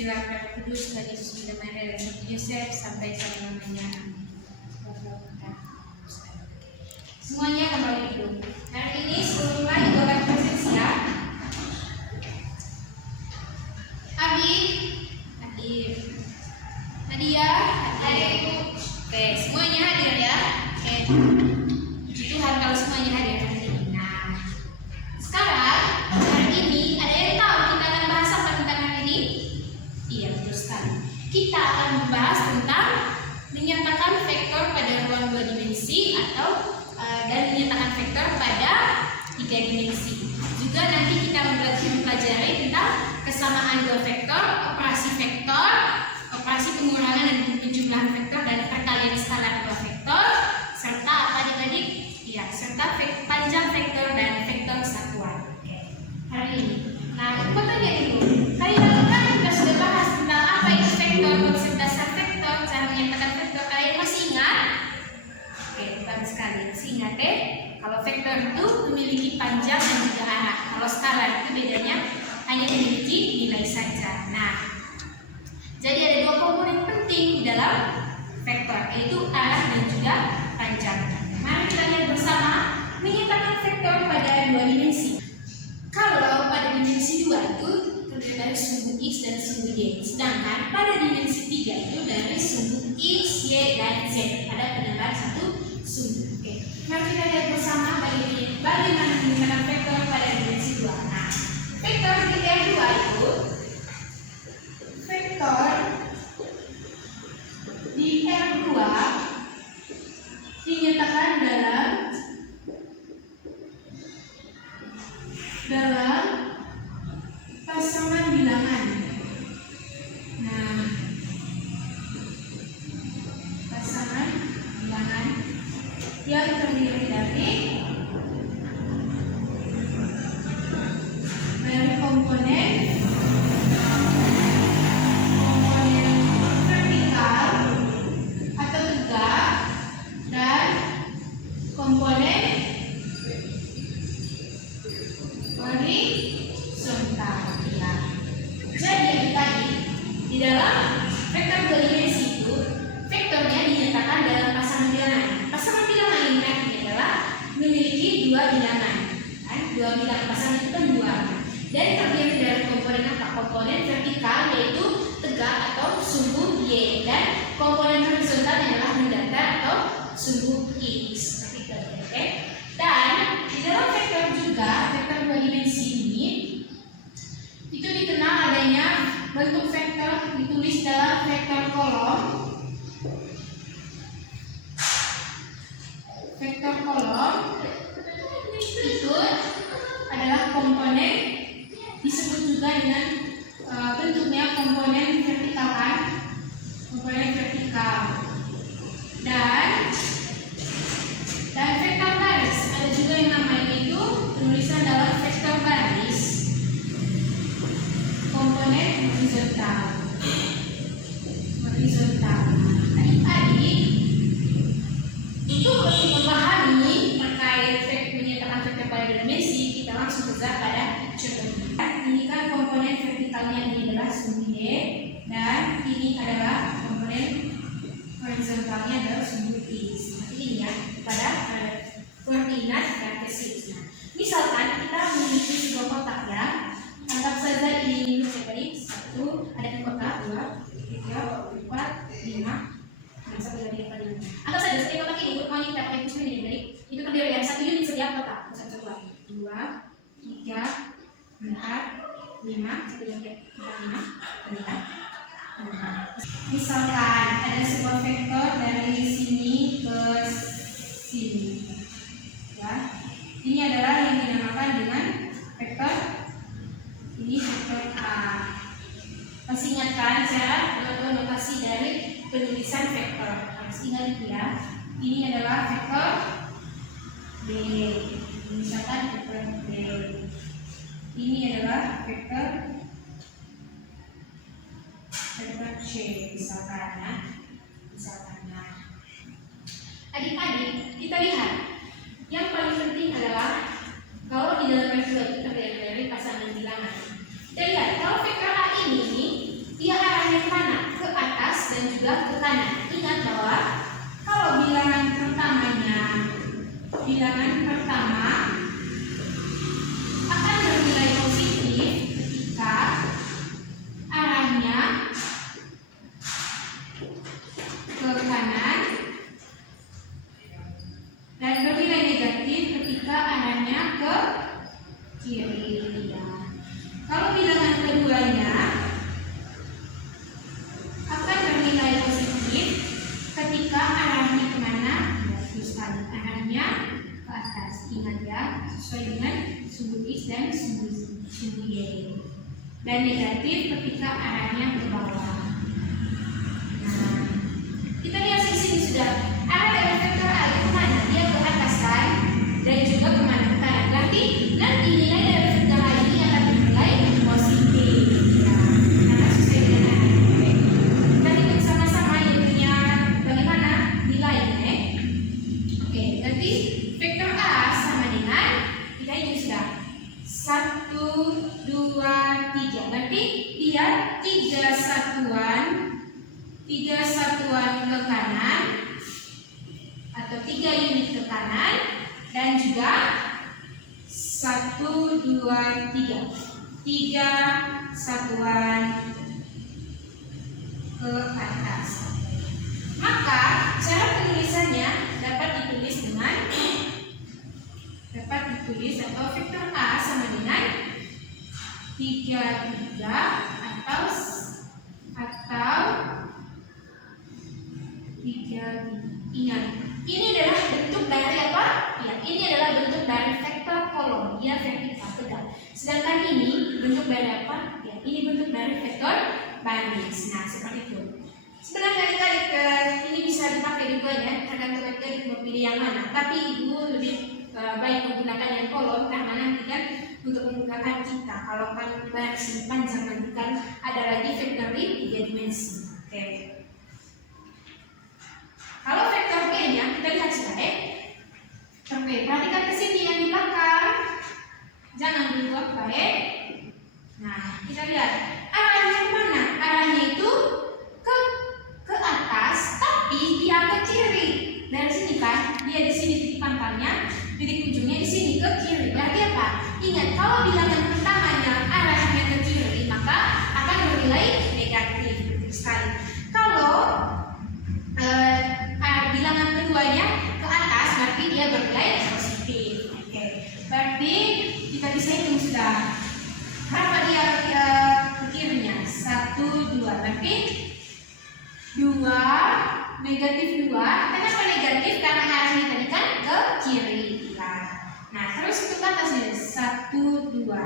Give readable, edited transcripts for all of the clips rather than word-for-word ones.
Persilakan duduk sebagai bismillahirrahmanirrahim dari Yosef sampai selamanya. Semuanya kembali duduk. Hari ini sebelum mulai juga akan presensial. Nadia, hadir. Oke, semuanya hadir ya. Oke. Puji Tuhan kalau semuanya hadir hari ini. Nah, sekarang hari ini ada yang tahu kita akan bahas apa tentang hari ini? Iya, betul sekali. Kita akan membahas tentang menyatakan vektor pada ruang 2 dimensi atau dan menyatakan vektor pada 3 dimensi. Juga nanti kita mempelajari tentang kesamaan 2 vektor, operasi vektor, operasi pengurangan dan penjumlahan vektor dan perkalian skalar 2 vektor, serta apa adik-adik? Ya, serta panjang vektor dan vektor satuan. Oke. Hari ini. Nah, aku tanya dulu. Hari lalu kan kita sudah bahas tentang apa itu vektor, konsep dasar vektor, cara menyatakan vektor. Kalian masih ingat? Oke, bagus sekali. Masih ingat deh? Kalau vektor itu memiliki panjang dan juga arah. Kalau skalar itu bedanya hanya memiliki nilai saja. Nah, jadi ada 2 komponen penting di dalam vektor, yaitu arah dan juga panjang. Mari kita lihat bersama menyatakan vektor pada 2 dimensi. Kalau pada dimensi 2 itu terdiri dari sumbu X dan sumbu Y. Sedangkan pada dimensi 3 itu dari sumbu X, Y, dan Z. Ada penambahan 1 sumbu. Oke. Mari kita lihat bersama bagaimana menyatakan vektor pada dimensi 2. Nah, vektor di R2 itu vektor di R2 dinyatakan dalam pasangan bilangan. Nah, pasangan bilangan yang terdiri dari komponen vertikal atau tegak dan komponen horizontal. Ya. Jadi tadi di dalam vektor 2 dimensi itu vektornya dinyatakan dalam pasangan bilangan. Pasangan bilangan ini artinya adalah memiliki 2 bilangan. Kan? 2 bilangan pasangan itu kan 2. Dan terdiri dari komponen apa? Komponen vertikal yaitu tegak atau sumbu Y, dan komponen horizontal adalah mendatar atau sumbu X. Seperti itu, oke? Dan di dalam vektor juga, vektor 2 dimensi ini itu dikenal adanya bentuk vektor ditulis dalam vektor kolom. Vektor kolom itu adalah komponen disebut juga dengan bentuknya komponen vertikal kan? Komponen vertikal. Dan vektor baris ada juga yang namanya itu penulisan dalam vektor baris. Komponen horizontal. Adik-adik itu untuk memahami terkait menyatakan vektor pada dimensi, kita langsung saja pada contohnya. Ini kan komponen vertikalnya ini adalah sumbu Y, dan ini adalah komponen horizontalnya adalah sumbu X. Seperti ini ya, pada koordinat kartesius. Nah, misalkan kita memiliki sebuah kotak ya, anggap saja ini tadi 1, ada kotak 2, 3, 4, 5. Anggap saja setiap kotak ini mau kita pakai pusat ini dari itu terdiri dari 1 unit setiap kotak. 1, 2, 3, 4, 5, 1, 2, 3, 4, 5. Misalkan ada sebuah vektor dari sini ke sini, ya. Ini adalah yang dinamakan dengan vektor ini vektor A. Masih ingatkan cara atau notasi dari penulisan vektor? Harus ingat itu ya. Ini adalah vektor B. Misalkan vektor B. Ini adalah vektor C, misalkan ya. Adik-adik, kita lihat yang paling penting adalah kalau di dalam vektor itu terdiri dari pasangan bilangan. Kita lihat kalau vektor A ini dia dan juga ke kanan. Ingat bahwa kalau bilangan pertama akan bernilai positif ketika arahnya ke kanan dan bernilai negatif ketika arahnya ke kiri. Ya. Kalau bilangan keduanya akan bernilai positif ketika arahnya kemana? Bagus sekali, arahnya ke atas. Ingat ya, sesuai dengan sumbu X dan sumbu Y. Dan negatif ketika arahnya ke bawah. Nah, kita lihat di sini sudah arah dari vektor A itu kemana? Dia ke atas kan? Dan juga kemana? Ke kanan. Berarti nanti nilai dari vektor A ini akan bernilai positif. Ya, karena sesuai dengan arahnya. Kita hitung sama-sama yaitu bagaimana nilainya. Oke, berarti vektor A sama dengan kita hitung sudah 1, 2, 3. Berarti dia 3 satuan ke kanan atau 3 unit ke kanan dan juga 1, 2, 3 satuan ke atas. Maka cara penulisannya dapat ditulis atau vektor A sama dengan 3 atau 3. Ingat, ini adalah bentuk dari apa? Ya, ini adalah bentuk dari vektor kolom. Dia vertikal tegak. Sedangkan ini bentuk dari apa? Ya, ini bentuk dari vektor baris. Nah, seperti itu. Sebenarnya adik-adik ini bisa dipakai juga ya, tergantung adik-adik mau pilih yang mana. Tapi ibu lebih baik menggunakan yang kolom karena nanti kan untuk menggunakan kita kalau kan baris ini panjang nanti kan ada lagi vektor di 3 dimensi. Oke. Kalau vektor B-nya kita lihat sudah Oke, perhatikan ke sini yang di belakang. Jangan dibuat baik. Nah, kita lihat arahnya kemana? Arahnya itu ke atas, tapi dia ke kiri. Dari sini kan, dia di sini titik pangkalnya, titik ujungnya di sini ke kiri. Berarti apa? Ingat, kalau bilangan pertamanya arahnya ke kiri, maka akan bernilai negatif. Betul sekali. Kalau bilangan keduanya ke atas, berarti dia bernilai positif. Oke. Berarti kita bisa hitung sudah berapa dia ke kirinya? 1, 2. Berarti 2, negatif 2. Kenapa negatif? Karena arahnya tadi kan ke kiri. Nah, terus itu ke atasnya 1, 2.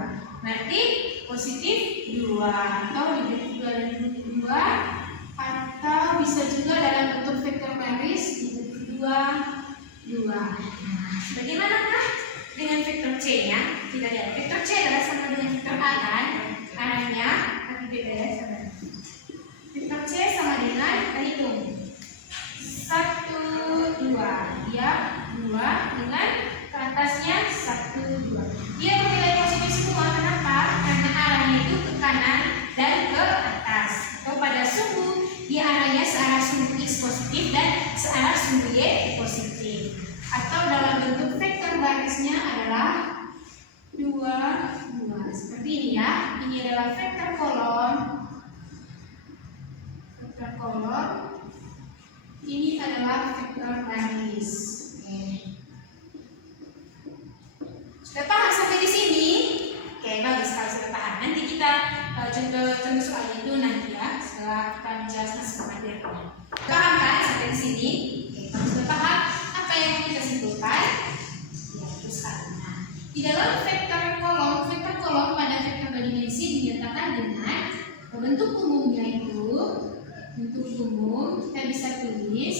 Berarti positif 2 atau negatif 2 dan negatif 2. Atau bisa juga dalam bentuk vektor baris negatif 2, 2. Nah, bagaimanakah dengan vektor C-nya? Kita lihat vektor C adalah sama dengan vektor A kan? Arahnya, tapi beda ya sama. Vektor C sama dengan, kita hitung 1, 2. Dia 2 dengan ke atasnya 1, 2. Dia bernilai positif semua. Kenapa? Karena arahnya itu ke kanan dan ke atas. Atau pada sumbu, dia arahnya searah sumbu X positif dan searah sumbu Y positif. Atau dalam bentuk vektor barisnya adalah 2, 2. Seperti ini ya. Ini adalah vektor kolom. Vektor kolom. Ini adalah vektor baris. Oke. Sudah paham sampai di sini? Oke, bagus kalau sudah paham. Nanti kita contoh soal itu nanti ya, setelah kita menjelaskan semua materinya. Paham kan sampai di sini? Oke, kalau sudah paham, apa yang kita simpulkan? Ya, itu sekali. Nah, di dalam vektor kolom pada vektor dimensi dinyatakan dengan bentuk umumnya itu, bentuk umum kita bisa tulis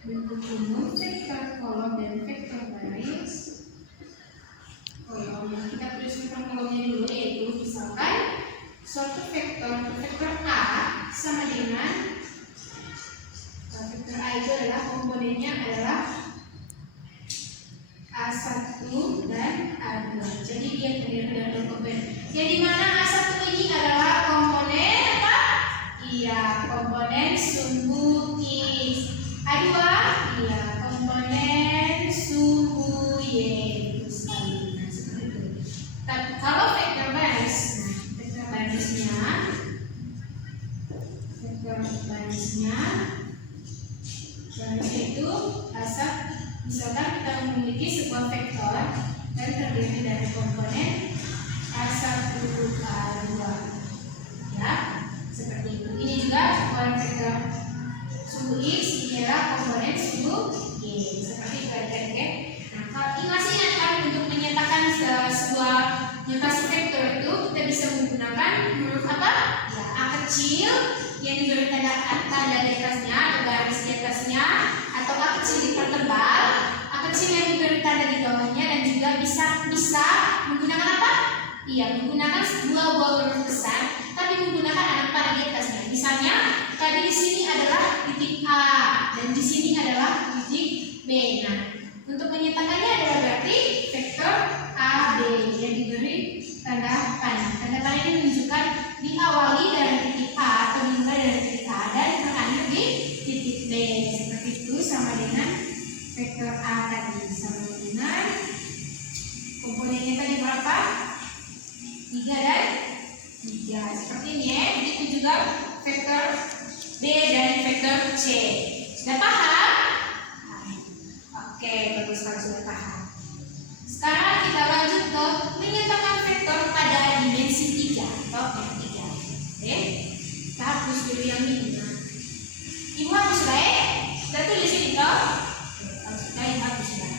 bentuk umum vektor kolom dan vektor baris. Kolom kita tulis vektor kolomnya dulu, yaitu misalkan suatu vektor A sama dengan vektor A itu adalah komponennya adalah A1 dan A2. Jadi dia terdiri dari dua komponen. Jadi mana A1 ini adalah komponen apa? Misalkan kita memiliki sebuah vektor dan terdiri dari komponen A1, A2, ya, seperti itu. Ini juga komponen vektor suhu X, ini adalah komponen suhu Y, seperti itu ya. Nah, kalau masih ingat kan, untuk menyatakan sebuah notasi vektor itu kita bisa menggunakan huruf apa? Ya, A kecil yang diberi tanda di atasnya atau garis di atasnya, atau A kecil dipertebal, A kecil yang diberi tanda di bawahnya, dan juga bisa menggunakan apa? Iya, menggunakan dua buah huruf besar tapi menggunakan anak panah di atasnya. Misalnya tadi di sini adalah titik A dan di sini adalah titik B. Nah, untuk menyatakannya adalah berarti vektor AB yang diberi tanda panah. Tanda panah ini menunjukkan diawali dari titik A atau dimulai dari titik A dan berakhir di titik B. Seperti itu, sama dengan vektor A tadi, sama dengan komponennya tadi berapa? 3 dan 3. Seperti ini ya. Begitu juga vektor B dan vektor C. Sudah paham? Oke, bagus kalau sudah paham. Sekarang kita lanjut ke menyatakan vektor pada dimensi 3 atau yang 3. Oke, kita hapus dulu yang ini. Ibu hapus sudah ya? Sudah tulis ini toh? Kalau sudah, ibu hapus sudah.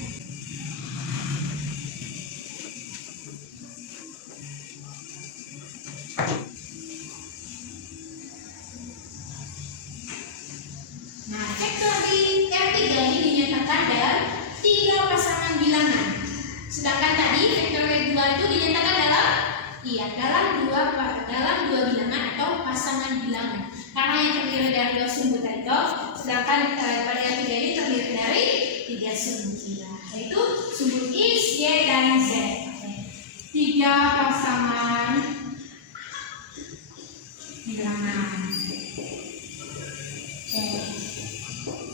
Nah, vektor di R3 ini dinyatakan dalam 3 pasangan bilangan. Sedangkan tadi vektor V2 itu dinyatakan dalam dua bilangan atau pasangan bilangan. Karena yang terdiri dari 2 sumbu tadi itu, sedangkan pada R3 ini terdiri dari 3 sumbu juga, yaitu sumbu X, Y, dan Z. 3 pasangan bilangan.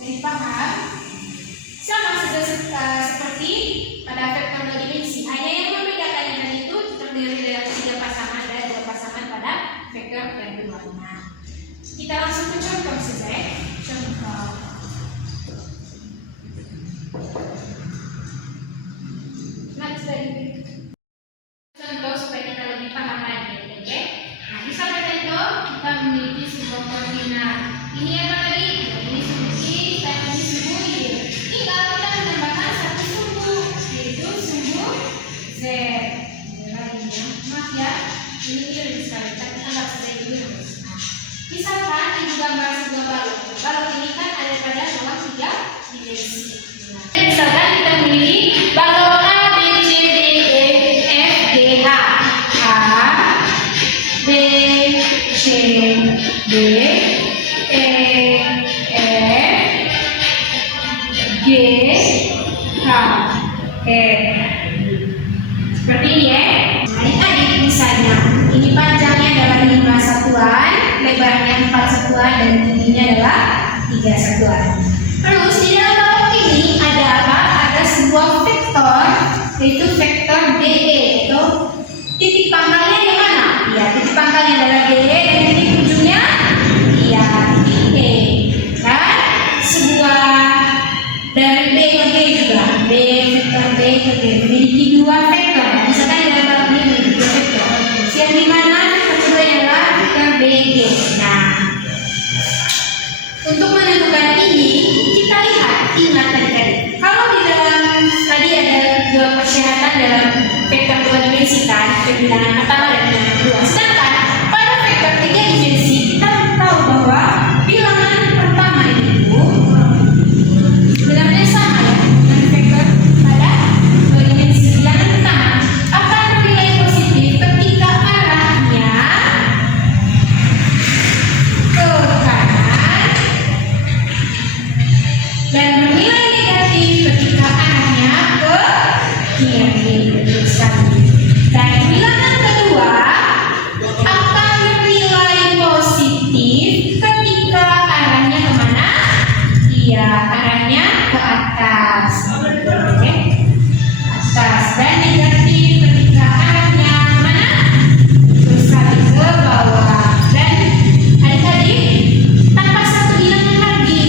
Jadi paham? Sama saja seperti pada vektor 2 dimensi. Hanya yang membedakannya tadi itu terdiri dari 3 pasangan dan 2 pasangan pada vektor yang kedua. Nah, kita langsung ke contoh saja. Contoh. Contoh supaya kita lebih paham lagi, oke? Nah, misalnya itu kita memiliki sebuah koordinat. Ini apa tadi? Ini sumbu X dan ini sumbu Y. Ini kalau kita menambahkan satu sumbu, yaitu sumbu Z. Maaf ya, ini lebih sekali, tapi anggap saja ini dulu. Nah, misalkan ibu gambar sebuah balok. Balok ini kan ada pada bawah 3 dimensi. Nah, misalkan kita memiliki balok A, B, C, D, E, F, G, H. A, B, C, D, E, F, G, H. Oke, seperti ini ya. Nah, ini tadi misalnya, ini panjangnya adalah 5 satuan, lebarnya 4 satuan, dan tingginya adalah 3 satuan. Terus di dalam balok ini ada apa? Ada sebuah vektor, yaitu vektor DE. Itu titik pangkalnya di mana? Ya, titik pangkalnya adalah DE dan titik ujungnya iya titik E. Kan sebuah dari B ke G juga. B vektor B ke G memiliki 2 vektor. Misalkan dalam balok ini memiliki 2 vektor. Yang di mana vektor kedua adalah vektor BG. Nah, untuk menentukan ini kita ingat tadi. Kalau di dalam tadi ada 2 persyaratan dalam vektor 2 dimensi kan, bilangan pertama dan bilangan kedua. Sedangkan pada vektor 3 dimensi kita tahu bahwa bilangan pertama itu sebenarnya sama ya dengan vektor pada 2 dimensi. Bilangan pertama akan bernilai positif ketika arahnya ke kanan dan bernilai negatif ketika arahnya ke kiri. Dan bilangan kedua akan bernilai positif ketika arahnya kemana? Iya, arahnya ke atas. Oke, atas. Dan negatif ketika arahnya kemana? Bersalik ke bawah. Dan adik-adik tanpa satu bilangan lagi.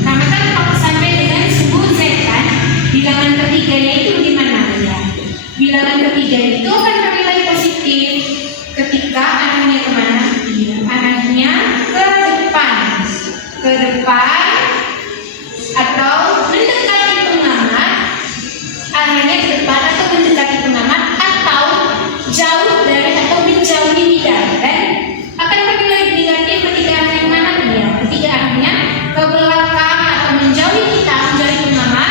Karena kan sampai dengan sumbu depan atau mendekati pengamat, arahnya ke depan atau mendekati pengamat, atau jauh dari atau menjauhi bidang. Dan akan bernilai negatif ketika arahnya mana ya? Ketika arahnya ke belakang atau menjauhi kita, menjauhi pengamat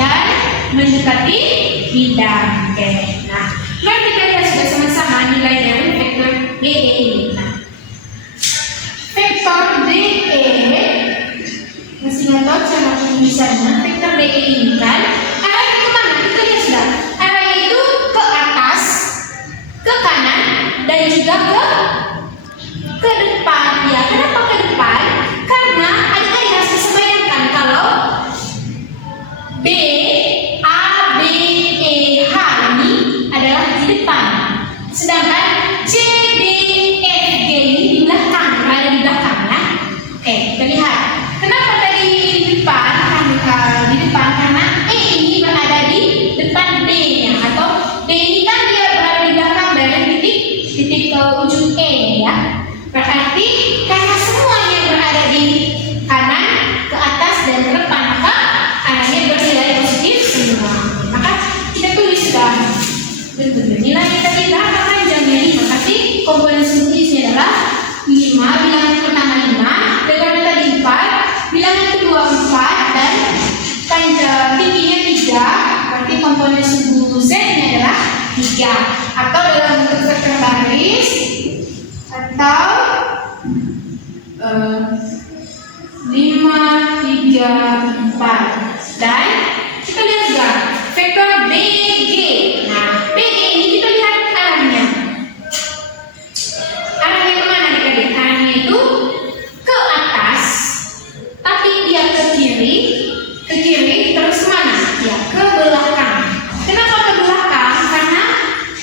dan mendekati bidang. Oke. Nah, mari kita lihat sudah sama-sama nilai dari vektor DE ini. Nah, vektor DE masih nggak tahu cara penulisannya. Vektor DE ini kan arahnya kemana? Kita lihat sudah. Arahnya itu ke atas, ke kanan, dan juga ke depan. Ya, kenapa ke depan? Karena adik-adik harus bisa bayangkan kalau B, A, B, E, H ini adalah di depan. Sedangkan C, D, F, G ini di belakang, ada di belakang ya. Oke, kita lihat. Kenapa tadi di depan? Di depan karena E ini berada di depan D-nya, atau D ini kan dia berada di belakang dari titik ke ujung E ya. Berarti karena semuanya berada di kanan, ke atas dan ke depan, maka arahnya bernilai positif semua. Maka kita tulis sudah nilai tadi berapa panjangnya 5, tapi komponen sumbuhnya adalah 5, bilangan pertama 5, lebarnya tadi 4, bilangan kedua 4, dan panjang tingginya 3, berarti komponen sumbu Z-nya adalah 3, atau dalam bentuk vektor baris atau 5, 3, 4. Dan kita lihat juga vektor BG. Nah, BG ini kita lihat arahnya. Arahnya kemana adik-adik? Arahnya itu ke atas, tapi dia ke kiri, terus mana? Ya, ke belakang. Kenapa ke belakang? Karena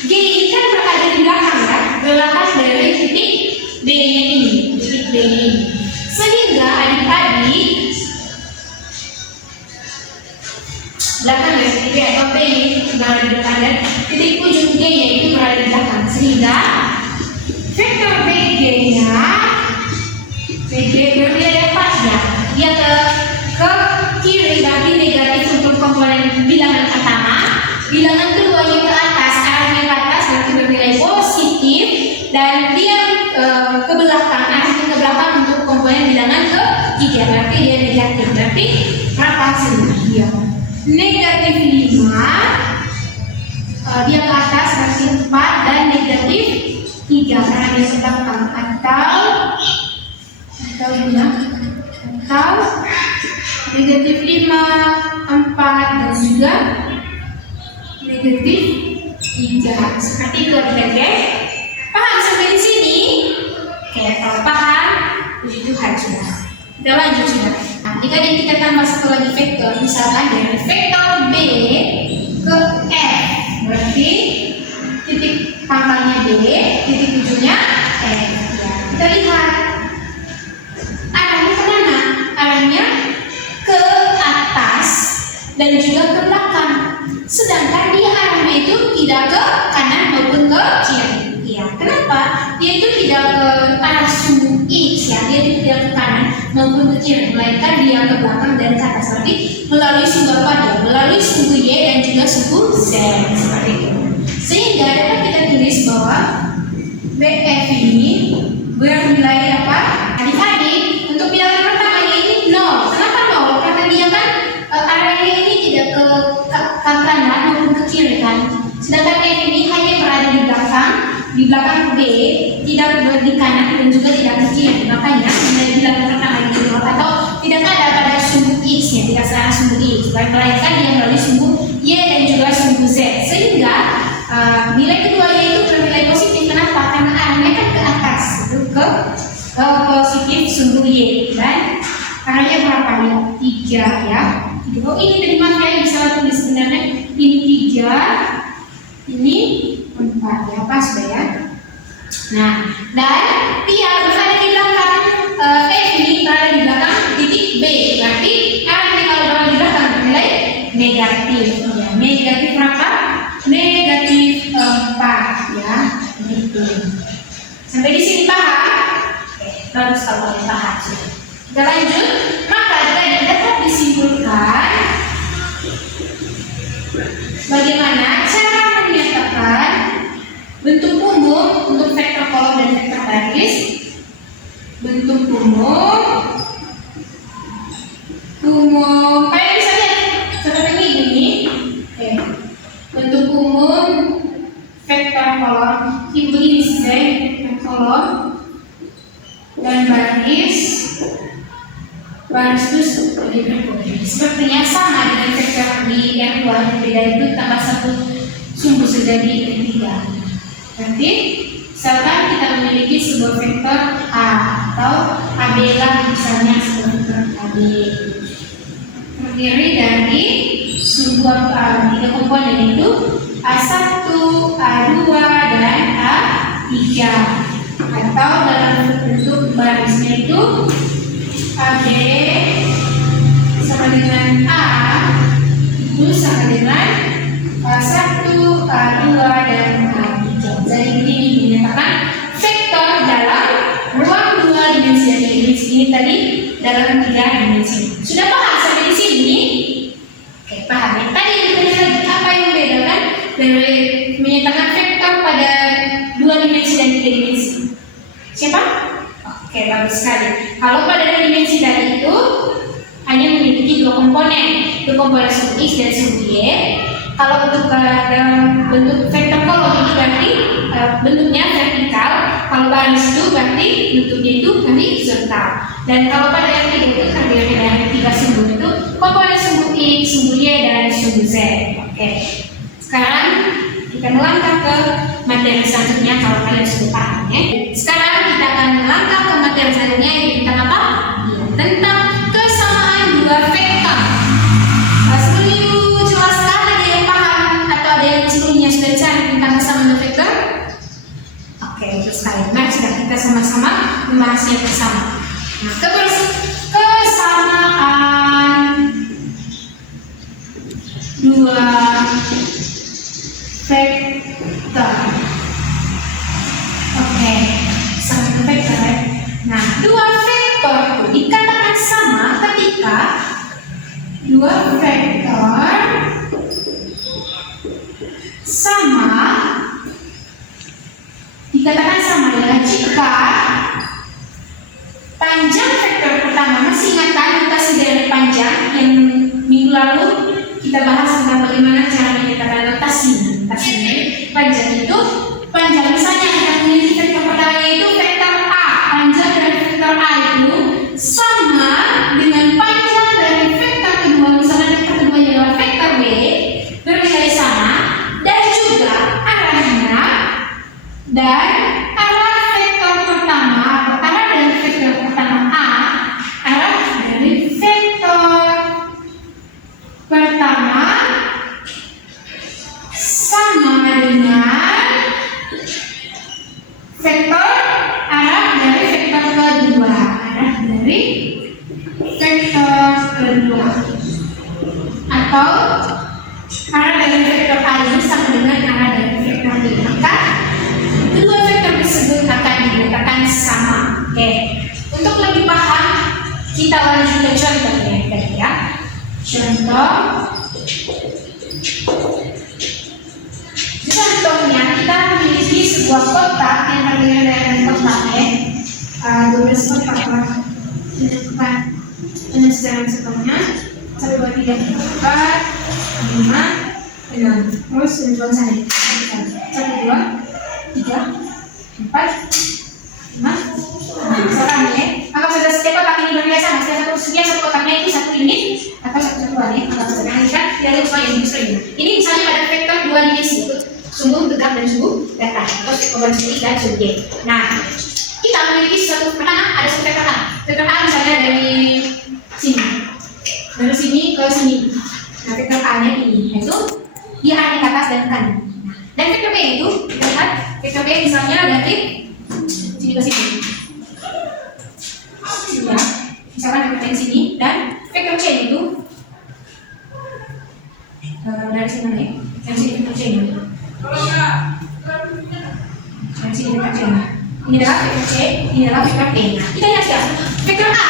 G ini kan berada di belakang kan? Belakang dari titik D ini, titik D ini. Sehingga adik-adik belakang dari titik D atau B ini berada di depan dan titik ujung D nya itu berada di belakang. Sehingga vektor BG-nya bernilai 4 ya. Dia ke kiri, berarti negatif untuk komponen bilangan pertama. Bilangan keduanya ke atas, arahnya ke atas berarti bernilai positif, dan dia ke belakang, arahnya ke belakang untuk komponen bilangan ketiga, berarti dia negatif. Berarti berapa hasilnya? Dia negatif 5, dia ke atas berarti 4, dan negatif 3 karena dia ke belakang, atau negatif 5, 4, dan juga negatif 3. Seperti itu adik-adik. Paham sampai di sini? Oke, kalau paham, puji Tuhan sudah. Kita lanjut sudah. Nah, jika kita tambah satu lagi vektor, misalkan dari vektor B ke F, berarti titik pangkalnya B, titik ujungnya F. Ya, kita lihat arahnya kemana? Arahnya ke atas dan juga ke belakang. Sedangkan dia arahnya itu tidak ke kanan maupun ke kiri. Ya, kenapa? Dia itu tidak ke arah sumbu X ya, dia tidak ke kanan maupun ke kiri, melainkan dia ke belakang dan ke atas. Berarti melalui sumbu apa dia? Melalui sumbu Y dan juga sumbu Z seperti itu. Sehingga dapat kita tulis bahwa BF ini bernilai apa? Adik-adik, untuk bilangan pertamanya ini 0. Kenapa 0? Karena dia kan arahnya ini tidak ke kanan maupun ke kiri kan. Sedangkan F ini hanya berada di belakang B, tidak di kanan dan juga tidak ke kiri. Makanya nilai bilangan pertama ini 0, atau tidak ada pada sumbu X nya, tidak searah sumbu X, melainkan dia melalui sumbu Y dan juga sumbu Z. Sehingga nilai keduanya itu bernilai positif. Kenapa? Karena arahnya kan ke atas, itu ke positif sumbu Y, dan arahnya berapa ya? 3 ya. Oh, ini dari mana ya? Bisa tulis sebenarnya ini 3, ini 4 ya, pas ya. Nah, dan dia berada di belakang F ini berada di belakang titik B, berarti arahnya kalau berada di belakang bernilai negatif ya. Negatif berapa? Negatif 4 ya, gitu. Sampai di sini paham? Oke, bagus kalau kalian paham. Kita lanjut, maka tadi dapat disimpulkan bagaimana cara menyatakan bentuk umum untuk vektor kolom dan vektor baris. Bentuk umum kayak misalnya seperti ini. Oke. Bentuk umum vektor kolom ibu ini vektor kolom dan baris itu sepertinya sama dengan vektor di yang dua, berbeda itu tambah satu sumbu saja di tiga. Berarti misalkan kita memiliki sebuah vektor A atau AB lah misalnya sebuah vektor AB terdiri dari sumbu tiga komponen itu A1, A2 dan A3, atau dalam bentuk barisnya itu AB sama dengan A itu sama dengan A1, A2 dan A3. Jadi ini dinyatakan vektor dalam ruang dua dimensi dan dimensi ini tadi dalam tiga dimensi. Sudah paham sampai di sini? Oke, paham ya. Tadi ditanya lagi apa yang membedakan dari menyatakan vektor pada dua dimensi dan tiga dimensi? Siapa? Oke, bagus sekali. Kalau pada dimensi tadi itu hanya memiliki dua komponen, itu komponen sumbu X dan sumbu Y. Kalau untuk dalam bentuk vektor kolom itu berarti bentuknya vertikal, kalau baris itu berarti bentuknya itu horizontal. Dan kalau pada yang tiga itu terdiri dari tiga sumbu itu komponen sumbu X, sumbu Y dan sumbu Z. Oke. Sekarang kita melangkah ke materi selanjutnya kalau kalian sudah paham ya. Sekarang kita akan melangkah ke materi selanjutnya yaitu tentang apa? Tentang kesamaan dua vektor. Sebelum jelaskan ada yang paham atau ada yang sebelumnya sudah cari tentang kesamaan dua vektor? Oke, terus sekali. Mari sudah kita sama-sama membahasnya bersama. Nah, kesamaan dua vektor. Oke, sama dua vektor ya. Nah, dua vektor itu dikatakan sama ketika dua vektor sama dikatakan sama ya jika panjang vektor pertama, masih ingatkan notasi dari panjang yang minggu lalu kita bahas tentang bagaimana cara menyatakan notasi panjang itu panjang misalnya kita memiliki vektor pertama itu vektor A, panjang dari vektor A itu sama dengan panjang dari vektor kedua, misalnya vektor kedua adalah vektor B, bernilai sama dan juga arahnya dan arah vektor pertama atau arah dari vektor pertama A, arah dari vektor pertama sama dengan vektor arah dari vektor kedua, arah dari vektor kedua, atau arah dari vektor A ini sama dengan arah dari vektor B. Maka kedua vektor tersebut akan dinyatakan sama. Oke, untuk lebih paham kita lanjut ke contohnya ya. Contohnya kita memiliki sebuah kotak yang terdiri dari kotak 12 kotak bukan penyelesaian setelahnya 1, 2, 3, 4, 5, 6 terus tujuan saya 1, 2, 3, 4, 5. Misalkan ya, maka pada setiap kotak ini berbeda sama. Setiap satu kotaknya itu satu unit atau satu satuan ya. Maka misalkan kita tidak lupa yang ini. Ini misalnya pada vektor dua dimensi itu sumbu tegak dan sumbu datar atau komponen sumbu dan sumbu Y. Nah, kita memiliki satu pertama ada satu vektor A. Vektor A misalnya dari sini ke sini. Nah, vektor A-nya ini itu dia arahnya ke atas dan ke kanan. Nah, dan vektor B itu lihat vektor B misalnya dari sini ke sini. Ya, misalkan vektor sini dan vektor C itu dari sini nih, dari sini vektor C ini. Dari sini vektor C. Ini adalah vektor C, ini adalah vektor B. Nah, kita lihat ya, vektor A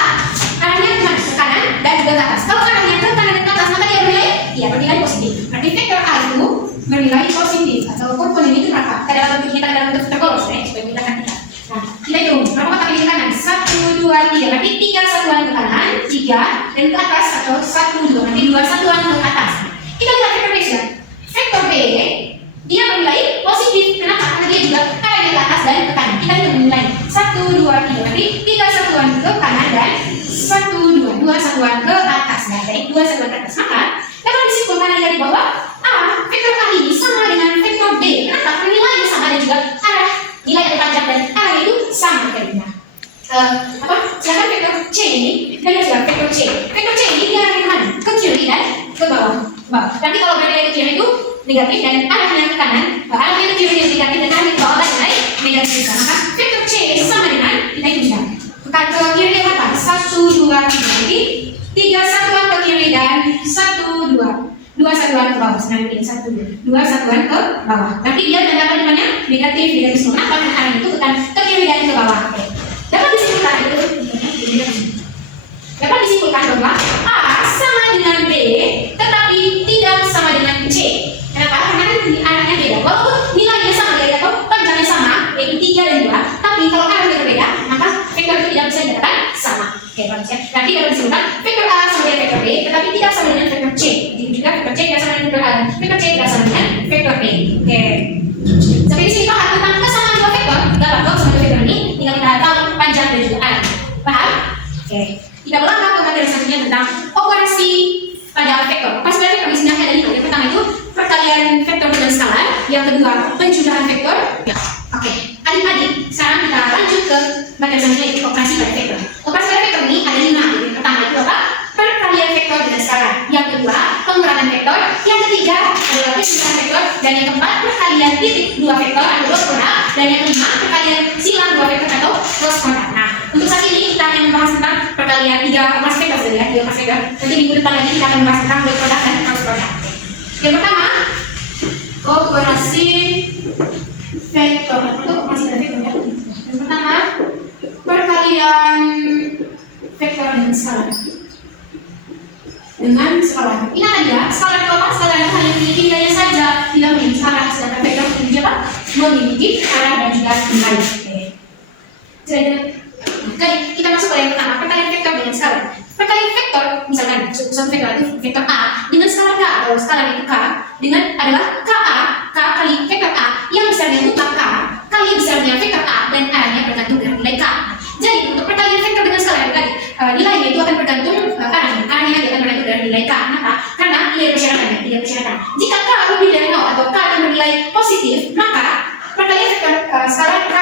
positif. Berarti vektor A itu bernilai positif atau komponen itu berapa? Kita dalam bentuk vektor polos ya, supaya kita kan kita. Nah, kita hitung berapa kotak kiri kanan? 1, 2, 3. Berarti 3 satuan ke kanan, 3 dan ke atas atau 1, 2. Nanti 2 satuan ke atas. Kita lihat vektor B ya. Vektor B dia bernilai positif. Kenapa? Karena dia juga ada ke atas dan ke kanan. Kita hitung nilai 1, 2, 3. Berarti 3 satuan ke kanan dan 1, 2. 2 satuan ke atas. Nah, dari 2 satuan ke atas. Maka dapat disimpulkan dari bawah vektor A ini sama dengan vektor B. Kenapa? Karena nilainya sama dan juga arah nilai yang panjang dan arah itu sama tadinya. Sedangkan vektor C ini dan juga vektor C. Vektor C ini dia arah ke mana? Ke kiri dan ke bawah. Nanti kalau bernilai ke kiri itu negatif dan arahnya ke kanan, arahnya ke kiri itu negatif dan arahnya ke bawah nilai negatif. Maka vektor C sama dengan kita hitung ke kiri apa? 1, 2, 3. Jadi 3 satuan ke kiri dan 1, 2. 2 satuan ke bawah. Sekarang ini 1, 2 satuan ke bawah. Nanti dia dapat depannya negatif semua. Kenapa? Karena arah itu ke kiri dan ke bawah. Oke. Dapat disimpulkan bahwa A sama dengan B, tetapi tidak sama dengan C. Kenapa? Karena arahnya beda. Walaupun nilainya sama dari atau panjangnya sama, yaitu 3 dan 2, tapi kalau arahnya berbeda, maka vektor itu tidak bisa dikatakan sama. Oke, bagus ya. Nanti dapat disimpulkan vektor A sama dengan vektor B, tetapi tidak sama dengan vektor C. Jadi juga vektor C tidak sama dengan vektor A, vektor C tidak sama dengan vektor B. Oke. Sampai di sini paham tentang kesamaan dua vektor. Dapat dong sama vektor ini, tinggal kita tahu panjang dan juga arah. Paham? Oke. Kita melangkah ke materi selanjutnya tentang operasi pada vektor. Operasi pada vektor di sini ada 5. Yang pertama itu perkalian vektor dengan skalar. Yang kedua penjumlahan vektor. Oke. Adik-adik, sekarang kita lanjut ke materi selanjutnya yaitu operasi pada vektor. Operasi pada vektor ini ada 5. Yang pertama itu apa? Perkalian vektor dengan skalar. Yang kedua pengurangan vektor. Yang ketiga adalah penjumlahan vektor. Dan yang keempat perkalian titik 2 vektor atau cross product. Dan yang kelima perkalian silang 2 vektor atau cross product. Nah, untuk saat ini kita akan membahas tentang perkalian 3 operasi vektor saja ya, 3 operasi vektor. Nanti minggu depan lagi kita akan membahas tentang dot product dan cross product. Yang pertama operasi vektor. Itu operasi vektor ya. Yang pertama perkalian vektor dengan skalar. Dengan skalar. Ingat aja, skalar itu apa? Skalar itu hanya memiliki nilainya saja, tidak memiliki arah. Sedangkan vektor memiliki apa? Memiliki arah dan juga nilai. Oke, kita masuk ke yang pertama, perkalian vektor dengan skalar. Perkalian vektor, misalkan satu vektor itu vektor A dengan skalar K atau skalar itu K dengan adalah KA, K kali vektor A yang besarnya mutlak K kali besarnya vektor A dan arahnya bergantung dengan nilai K. Jadi untuk perkalian vektor dengan skalar tadi nilainya itu akan bergantung arahnya akan bergantung dengan nilai K. Kenapa? Karena nilai persyaratan. Jika K lebih dari 0 atau K akan bernilai positif, maka perkalian vektor skalar K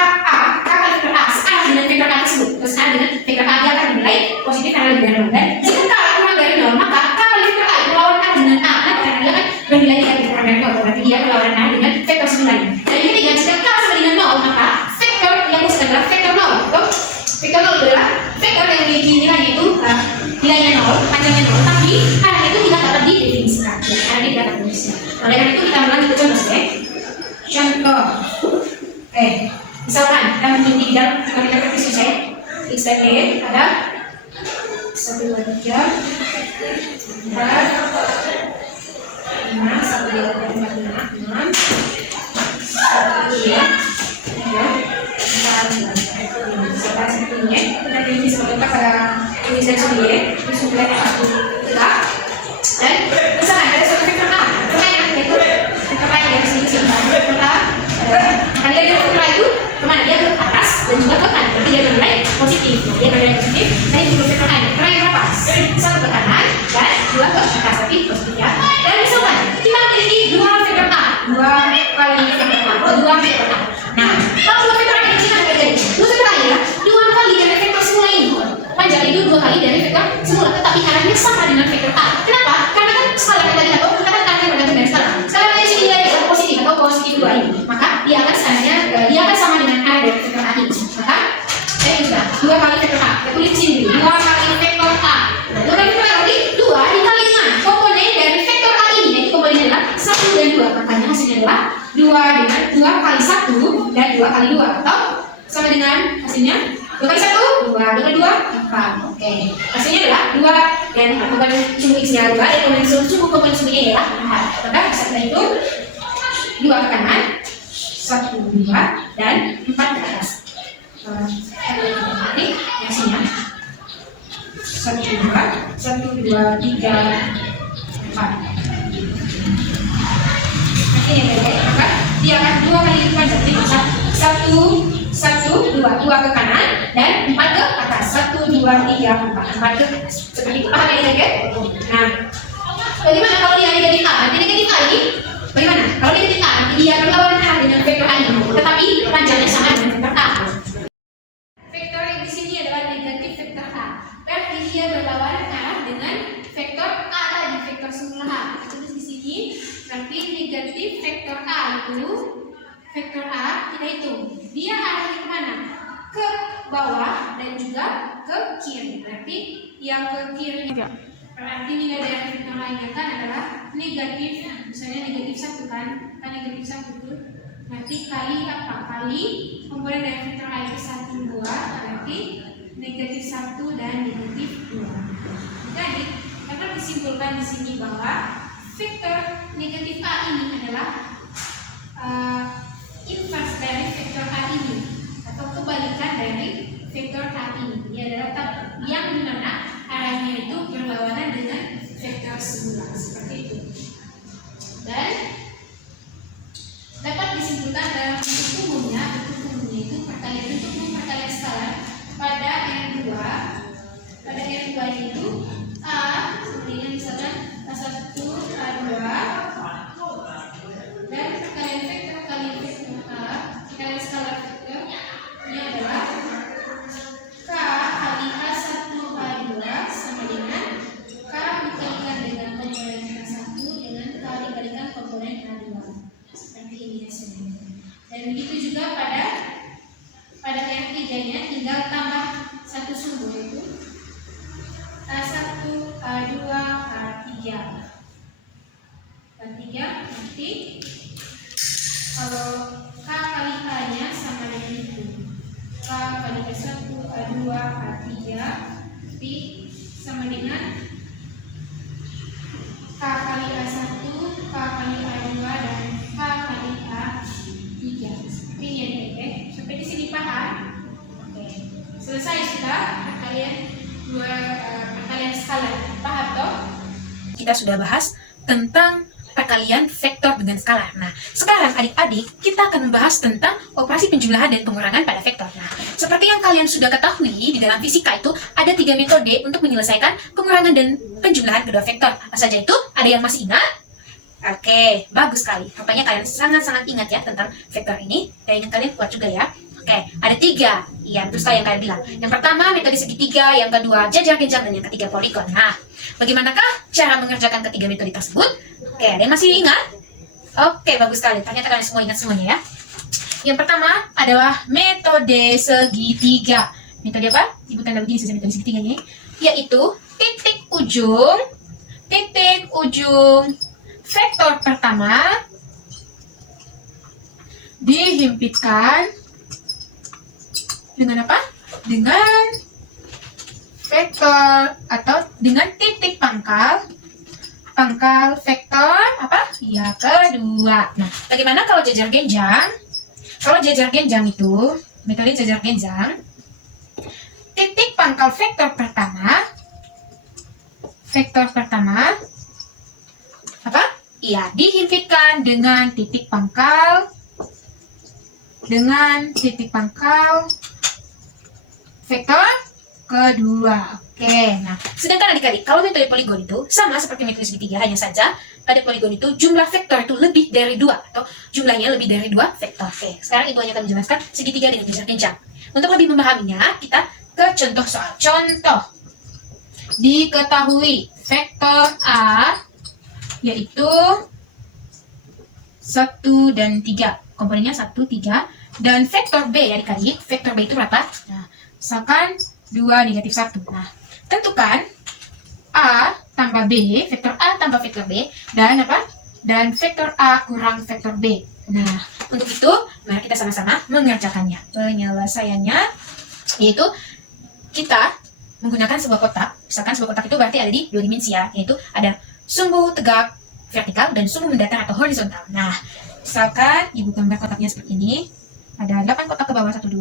kali vektor A searah dengan vektor A tersebut. Terus searah dengan vektor A dia akan bernilai positif karena lebih dari 0. Dan jika K kurang dari 0, maka K kali vektor A itu lawan arah dengan A. Karena dia akan bernilai negatif kurang dari 0. Berarti dia melawan arah dengan vektor sebelahnya. Dan ketiga, jika K sama dengan 0, maka vektor yang muncul adalah vektor 0. Vektor 0 adalah vektor yang memiliki nilainya itu nilainya 0, panjangnya 0, tapi arahnya itu tidak dapat didefinisikan. Arahnya tidak dapat didefinisikan. Oleh karena itu kita melanjut ke contoh ya. Contoh. Misalkan kita memiliki di dalam kita praktis saya X dan Y ada 1, 2, 3 4 5 1, 2, 3 4 5 6 1, 2, 3 4 5 6 sekarang sebetulnya kita pilih sebagai pada ini saya sendiri ini sudah yang aku tegak dan misalkan ada satu vektor A pertanyaan itu pertanyaan dari sini kita akan lihat vektor A itu kemana dia ke atas dan juga ke kanan berarti dia bernilai positif saya dulu vektor A ini pertanyaan berapa? 1 ke kanan dan 2 ke atas tapi positif ya dan misalkan kita memiliki 2 vektor A 2 kali vektor A atau 2 vektor A nah kalau 2 vektor A ini kita akan jadi 2 vektor A ya 2 kali dari vektor semula ini panjang itu 2 kali dari vektor semula tetapi arahnya sama dengan vektor A. Kenapa? Karena kan skalar yang tadi atau kita kan arahnya bergantung dari skalar. Skalar dari sini nilai positif atau positif 2 ini maka dia akan sama dengan arah dari vektor A ini. Maka saya sudah 2 kali vektor A. Kita tulis sini dulu 2 kali vektor A. 2 kali vektor A berarti 2 dikali 5 komponen dari vektor A ini yaitu komponennya adalah 1 dan 2 makanya hasilnya adalah 2 dengan 2 kali 1 dan 2 kali 2 atau sama dengan hasilnya 2 kali 1, 2 kali 2, 4. Oke. Hasilnya adalah 2 dan komponen sumbu X-nya 2 dan komponen sumbu Y Oke ya. Nah, maka setelah itu 2 ke kanan, 1, 2, dan 4 ke atas. Nanti hasilnya 1, 2, 3, 4. Nanti yang beda, maka dia akan 2 kali lipat. Jadi 1, 2 ke kanan dan 4 ke atas. 1, 2, 3, 4 ke atas. Seperti itu, paham ya kan? Nah, bagaimana kalau dia negatif A? Nanti negatif A ini bagaimana? Kalau negatif A, nanti dia berlawanan arah dengan vektor A ini, tetapi panjangnya sama dengan vektor A. Vektor yang di sini adalah negatif vektor A. Berarti dia berlawanan arah dengan vektor A tadi, vektor semula A. Terus di sini nanti negatif vektor A itu vektor A kita hitung. Dia arahnya kemana? Ke bawah dan juga ke kiri. Berarti yang ke kiri berarti nilai dari vektor lainnya kan adalah negatif. Misalnya negatif 1 kan negatif 1 itu nanti kali apa? Kali komponen dari vektor A itu 1, 2, berarti negatif 1 dan negatif 2. Jadi dapat disimpulkan di sini bahwa vektor negatif A ini adalah inverse dari vektor A ini atau kebalikan dari vektor A ini. Dia adalah yang dimana arahnya itu berlawanan dengan vektor semula seperti itu. Dan dapat disimpulkan dalam bentuk umumnya itu perkalian skalar pada R2. Pada R2 itu A sepertinya misalkan A1, A2 dan perkalian vektor kali vektor A, perkalian skalar vektor ini adalah K kali A1, A2 sama dengan K dikalikan dengan komponen A1 dengan K dikalikan komponen A2. Seperti ini hasilnya. Dan begitu juga pada R3-nya tinggal tambah satu sumbu yaitu A1, A2, A3. A3 nanti kalau K kali K-nya sama dengan itu. K kali A1, A2, A3 nanti sama dengan K kali A1, K kali A2 dan K kali A3. Seperti ini ya, oke? Sampai di sini paham? Oke. Selesai sudah perkalian skalar. Paham toh? Kita sudah bahas tentang perkalian vektor dengan skalar. Nah, sekarang adik-adik kita akan membahas tentang operasi penjumlahan dan pengurangan pada vektor. Nah, seperti yang kalian sudah ketahui di dalam fisika itu ada 3 metode untuk menyelesaikan pengurangan dan penjumlahan kedua vektor. Apa saja itu? Ada yang masih ingat? Oke, bagus sekali. Rupanya kalian sangat-sangat ingat ya tentang vektor ini. Dan ingat kalian kuat juga ya. Oke, ada 3. Iya, betul sekali yang kalian bilang. Yang pertama metode segitiga, yang kedua jajar genjang, dan yang ketiga poligon. Nah, bagaimanakah cara mengerjakan ketiga metode tersebut? Oke, ada yang masih ingat? Oke, bagus sekali. Ternyata kalian semua ingat semuanya ya. Yang pertama adalah metode segitiga. Metode apa? Ibu tanda begini saja metode segitiganya. Yaitu titik ujung vektor pertama dihimpitkan dengan apa? Dengan vektor atau dengan titik pangkal vektor apa? Ya, kedua. Nah, bagaimana kalau jajar genjang? Kalau jajar genjang itu, metode jajar genjang, titik pangkal vektor pertama apa? Iya, dihimpitkan dengan titik pangkal vektor kedua. Oke, nah sedangkan adik-adik kalau metode poligon itu sama seperti metode segitiga, hanya saja pada poligon itu jumlah vektor itu lebih dari 2 atau jumlahnya lebih dari 2 vektor. Oke, sekarang ibu hanya akan menjelaskan segitiga dengan jajar genjang. Untuk lebih memahaminya, kita ke contoh soal. Contoh, diketahui vektor A yaitu 1 dan 3. Komponennya 1, 3. Dan vektor B ya adik-adik. Vektor B itu berapa? Nah, misalkan 2, negatif 1. Nah, tentukan A tambah B, vektor A tambah vektor B, dan apa? Dan vektor A kurang vektor B. Nah, untuk itu, mari kita sama-sama mengerjakannya. Penyelesaiannya yaitu kita menggunakan sebuah kotak. Misalkan sebuah kotak itu berarti ada di 2 dimensi ya, yaitu ada sumbu tegak vertikal dan sumbu mendatar atau horizontal. Nah, misalkan ibu gambar kotaknya seperti ini. Ada 8 kotak ke bawah, 1, 2,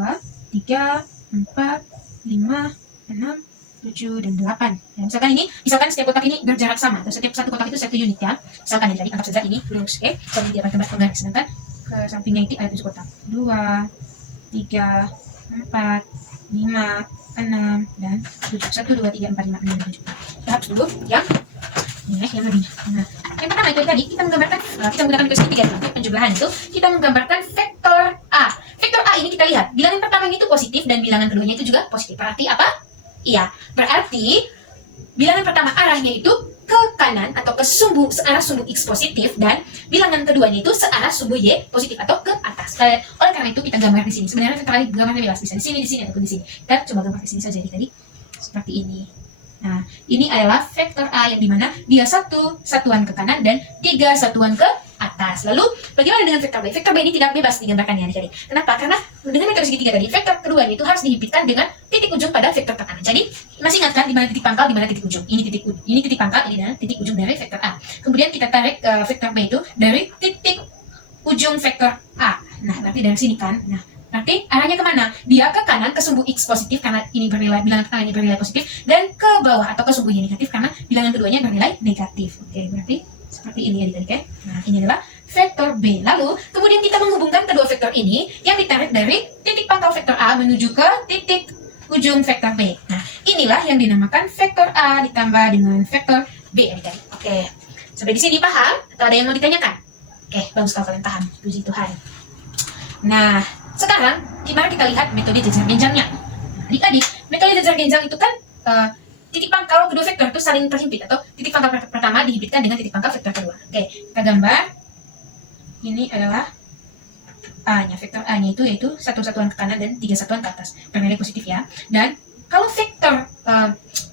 3, 4, 5, 6, 7, dan 8. Ya, misalkan setiap kotak ini berjarak sama, atau setiap satu kotak itu 1 unit ya. Misalkan jadi anggap saja ini lurus, oke? Jadi dia akan gambar penggaris, sedangkan ke sampingnya itu ada 7 kotak. 2, 3, 4, 5, 6, dan 7. 1, 2, 3, 4, 5, 6, dan 7. Kita hapus dulu yang lebih. Nah, yang pertama itu tadi kita menggambarkan, kita menggunakan segitiga untuk penjumlahan itu, kita menggambarkan vektor A. Vektor A ini kita lihat, bilangan pertamanya itu positif dan bilangan keduanya itu juga positif. Berarti apa? Iya, berarti bilangan pertama arahnya itu ke kanan atau ke searah sumbu X positif, dan bilangan keduanya itu searah sumbu Y positif atau ke atas. Oleh karena itu kita gambar di sini. Sebenarnya vektor A gambarnya bebas, bisa di sini, ataupun di sini. Kita coba gambar di sini saja tadi. Seperti ini. Nah, ini adalah vektor A yang dimana dia 1 satuan ke kanan dan 3 satuan ke atas. Lalu, bagaimana dengan vektor B? Vektor B ini tidak bebas digambarkan ya adik-adik. Kenapa? Karena dengan metode segitiga tadi, vektor kedua itu harus dihimpitkan dengan titik ujung pada vektor ke kanan. Jadi, masih ingat kan di mana titik pangkal, di mana titik ujung? Ini titik pangkal, ini adalah titik ujung dari vektor A. Kemudian kita tarik vektor B itu dari titik ujung vektor A. Nah, berarti dari sini kan. Nah, berarti arahnya kemana? Dia ke kanan, ke sumbu X positif karena ini bernilai, bilangan pertama ini bernilai positif, dan ke bawah atau ke sumbu Y negatif karena bilangan keduanya bernilai negatif. Oke, berarti seperti ini adik-adik ya. Nah, ini adalah vektor B. Lalu, kemudian kita menghubungkan kedua vektor ini yang ditarik dari titik pangkal vektor A menuju ke titik ujung vektor B. Nah, inilah yang dinamakan vektor A ditambah dengan vektor B adik-adik. Oke, sampai di sini paham? Atau ada yang mau ditanyakan? Oke, bagus kalau kalian paham. Puji Tuhan. Nah, sekarang, mari kita lihat metode jejar genjangnya. Adik-adik, metode jejar genjang itu kan titik pangkal kedua vektor itu saling terhimpit, atau titik pangkal pertama dihimpitkan dengan titik pangkal vektor kedua. Oke, kita gambar. Ini adalah A-nya, vektor A-nya itu yaitu 1 satuan ke kanan dan 3 satuan ke atas. Bernilai positif ya. Dan kalau vektor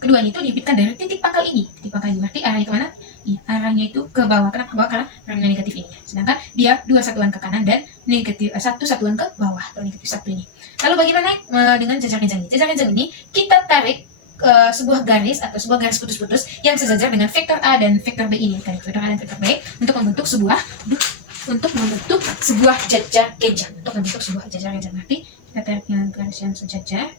keduanya itu dihimpitkan dari titik pangkal ini. Titik pangkal ini berarti arahnya kemana? Ya, arahnya itu ke bawah. Kenapa ke bawah? Karena bernilai negatif ini. Sedangkan dia 2 satuan ke kanan dan negatif 1 satuan ke bawah. Atau negatif 1 ini. Lalu bagaimana dengan jejar genjang ini? Jejar genjang ini kita tarik sebuah garis atau sebuah garis putus-putus yang sejajar dengan vektor A dan vektor B ini. Tarik vektor A dan vektor B untuk membentuk sebuah jejar genjang. Berarti kita tarik yang garis yang sejajar.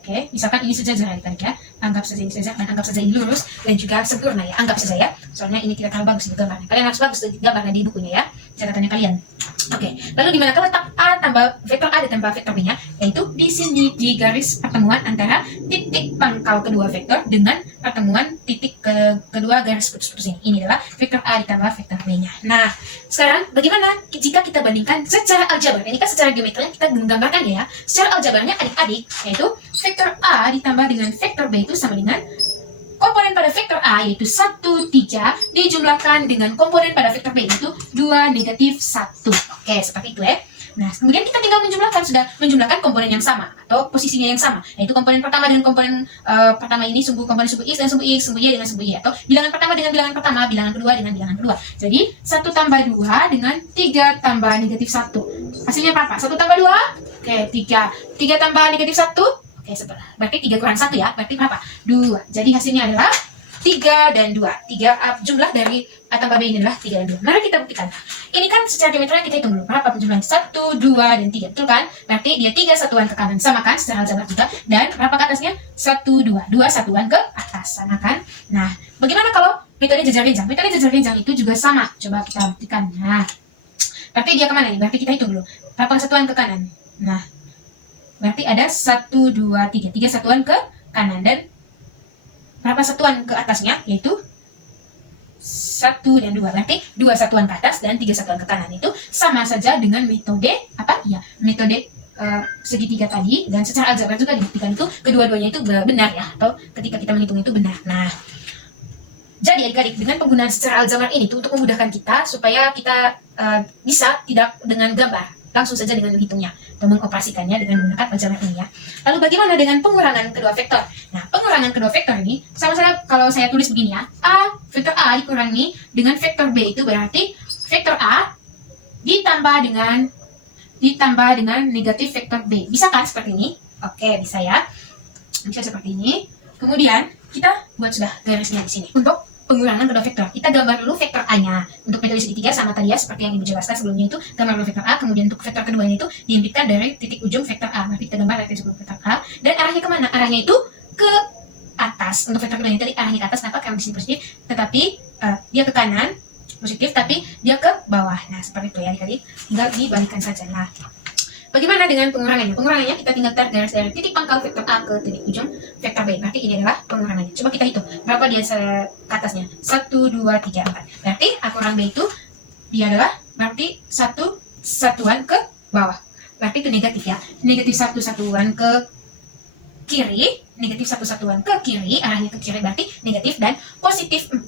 Oke, misalkan ini sejajar adik-adik ya. Anggap saja ini sejajar dan anggap saja ini lurus dan juga sempurna ya. Anggap saja ya. Soalnya ini tidak terlalu bagus di gambarnya. Kalian harus bagus gambarnya di bukunya ya. Catatannya kalian. Oke, lalu di mana letak A tambah vektor A ditambah vektor B-nya? Yaitu di sini di garis pertemuan antara titik pangkal kedua vektor dengan pertemuan titik kedua garis putus-putus ini. Ini adalah vektor A ditambah vektor B-nya. Nah, sekarang bagaimana jika kita bandingkan secara aljabar? Ini kan secara geometrinya kita menggambarkan ya. Secara aljabarnya adik-adik, yaitu vektor A ditambah dengan vektor B itu sama dengan komponen pada vektor A yaitu 1, 3 dijumlahkan dengan komponen pada vektor B yaitu 2, negatif 1. Oke, seperti itu ya. Nah, kemudian kita tinggal menjumlahkan komponen yang sama atau posisinya yang sama, yaitu komponen pertama dengan komponen pertama ini komponen sumbu X dan sumbu X, sumbu Y dengan sumbu Y, atau bilangan pertama dengan bilangan pertama, bilangan kedua dengan bilangan kedua. Jadi 1 tambah 2 dengan 3 tambah negatif 1. Hasilnya berapa? 1 tambah 2? Oke, 3. 3 tambah negatif 1? Oke, berarti 3 kurang 1 ya. Berarti berapa? 2. Jadi hasilnya adalah 3 dan 2. 3 jumlah dari A tambah B ini adalah 3 dan 2. Mari kita buktikan. Ini kan secara geometri kita hitung dulu. Berapa penjumlahan? 1, 2, dan 3. Betul kan? Berarti dia 3 satuan ke kanan. Sama kan? Secara aljabar juga. Dan berapa ke atasnya? 1, 2. 2 satuan ke atas. Sama kan? Nah, bagaimana kalau metode jejar genjang? Metode jejar genjang itu juga sama. Coba kita buktikan. Nah, berarti dia kemana nih? Berarti kita hitung dulu. Berapa satuan ke kanan? Nah, berarti ada 1, 2, 3. 3 satuan ke kanan. Dan berapa satuan ke atasnya? Yaitu 1 dan 2. Berarti 2 satuan ke atas dan 3 satuan ke kanan. Itu sama saja dengan metode apa? Ya, metode segitiga tadi. Dan secara aljabar juga dibuktikan itu kedua-duanya itu benar ya. Atau ketika kita menghitung itu benar. Nah, jadi adik-adik, dengan penggunaan secara aljabar ini tuh untuk memudahkan kita supaya kita bisa tidak dengan gambar, langsung saja dengan menghitungnya atau mengoperasikannya dengan menggunakan aljabar ini ya. Lalu bagaimana dengan pengurangan kedua vektor? Nah, pengurangan kedua vektor ini sama saja kalau saya tulis begini ya. Vektor A dikurangi dengan vektor B itu berarti vektor A ditambah dengan negatif vektor B. Bisa kan seperti ini? Oke, bisa ya. Bisa seperti ini. Kemudian kita buat sudah garisnya di sini untuk pengurangan kedua vektor. Kita gambar dulu vektor A-nya. Untuk metode segitiga sama tadi ya, seperti yang Ibu jelaskan sebelumnya itu, gambar dulu vektor A, kemudian untuk vektor keduanya itu diimpitkan dari titik ujung vektor A. Maka kita gambar dari titik ujung vektor A, dan arahnya kemana? Arahnya itu ke atas. Untuk vektor keduanya tadi arahnya ke atas, kenapa? Karena di sini positif, tetapi dia ke kanan, positif, tapi dia ke bawah. Nah, seperti itu ya, adik-adik. Tinggal dibalikkan saja. Nah, bagaimana dengan pengurangannya? Pengurangannya kita tinggal tarik garis dari titik pangkal vektor A ke titik ujung vektor B. Berarti ini adalah pengurangannya. Coba kita hitung. Berapa dia ke atasnya? 1, 2, 3, 4. Berarti A kurang B itu dia adalah berarti 1 satuan ke bawah. Berarti itu negatif ya. Negatif 1 satuan ke kiri. Negatif 1 satuan ke kiri. Arahnya ke kiri berarti negatif. Dan positif 4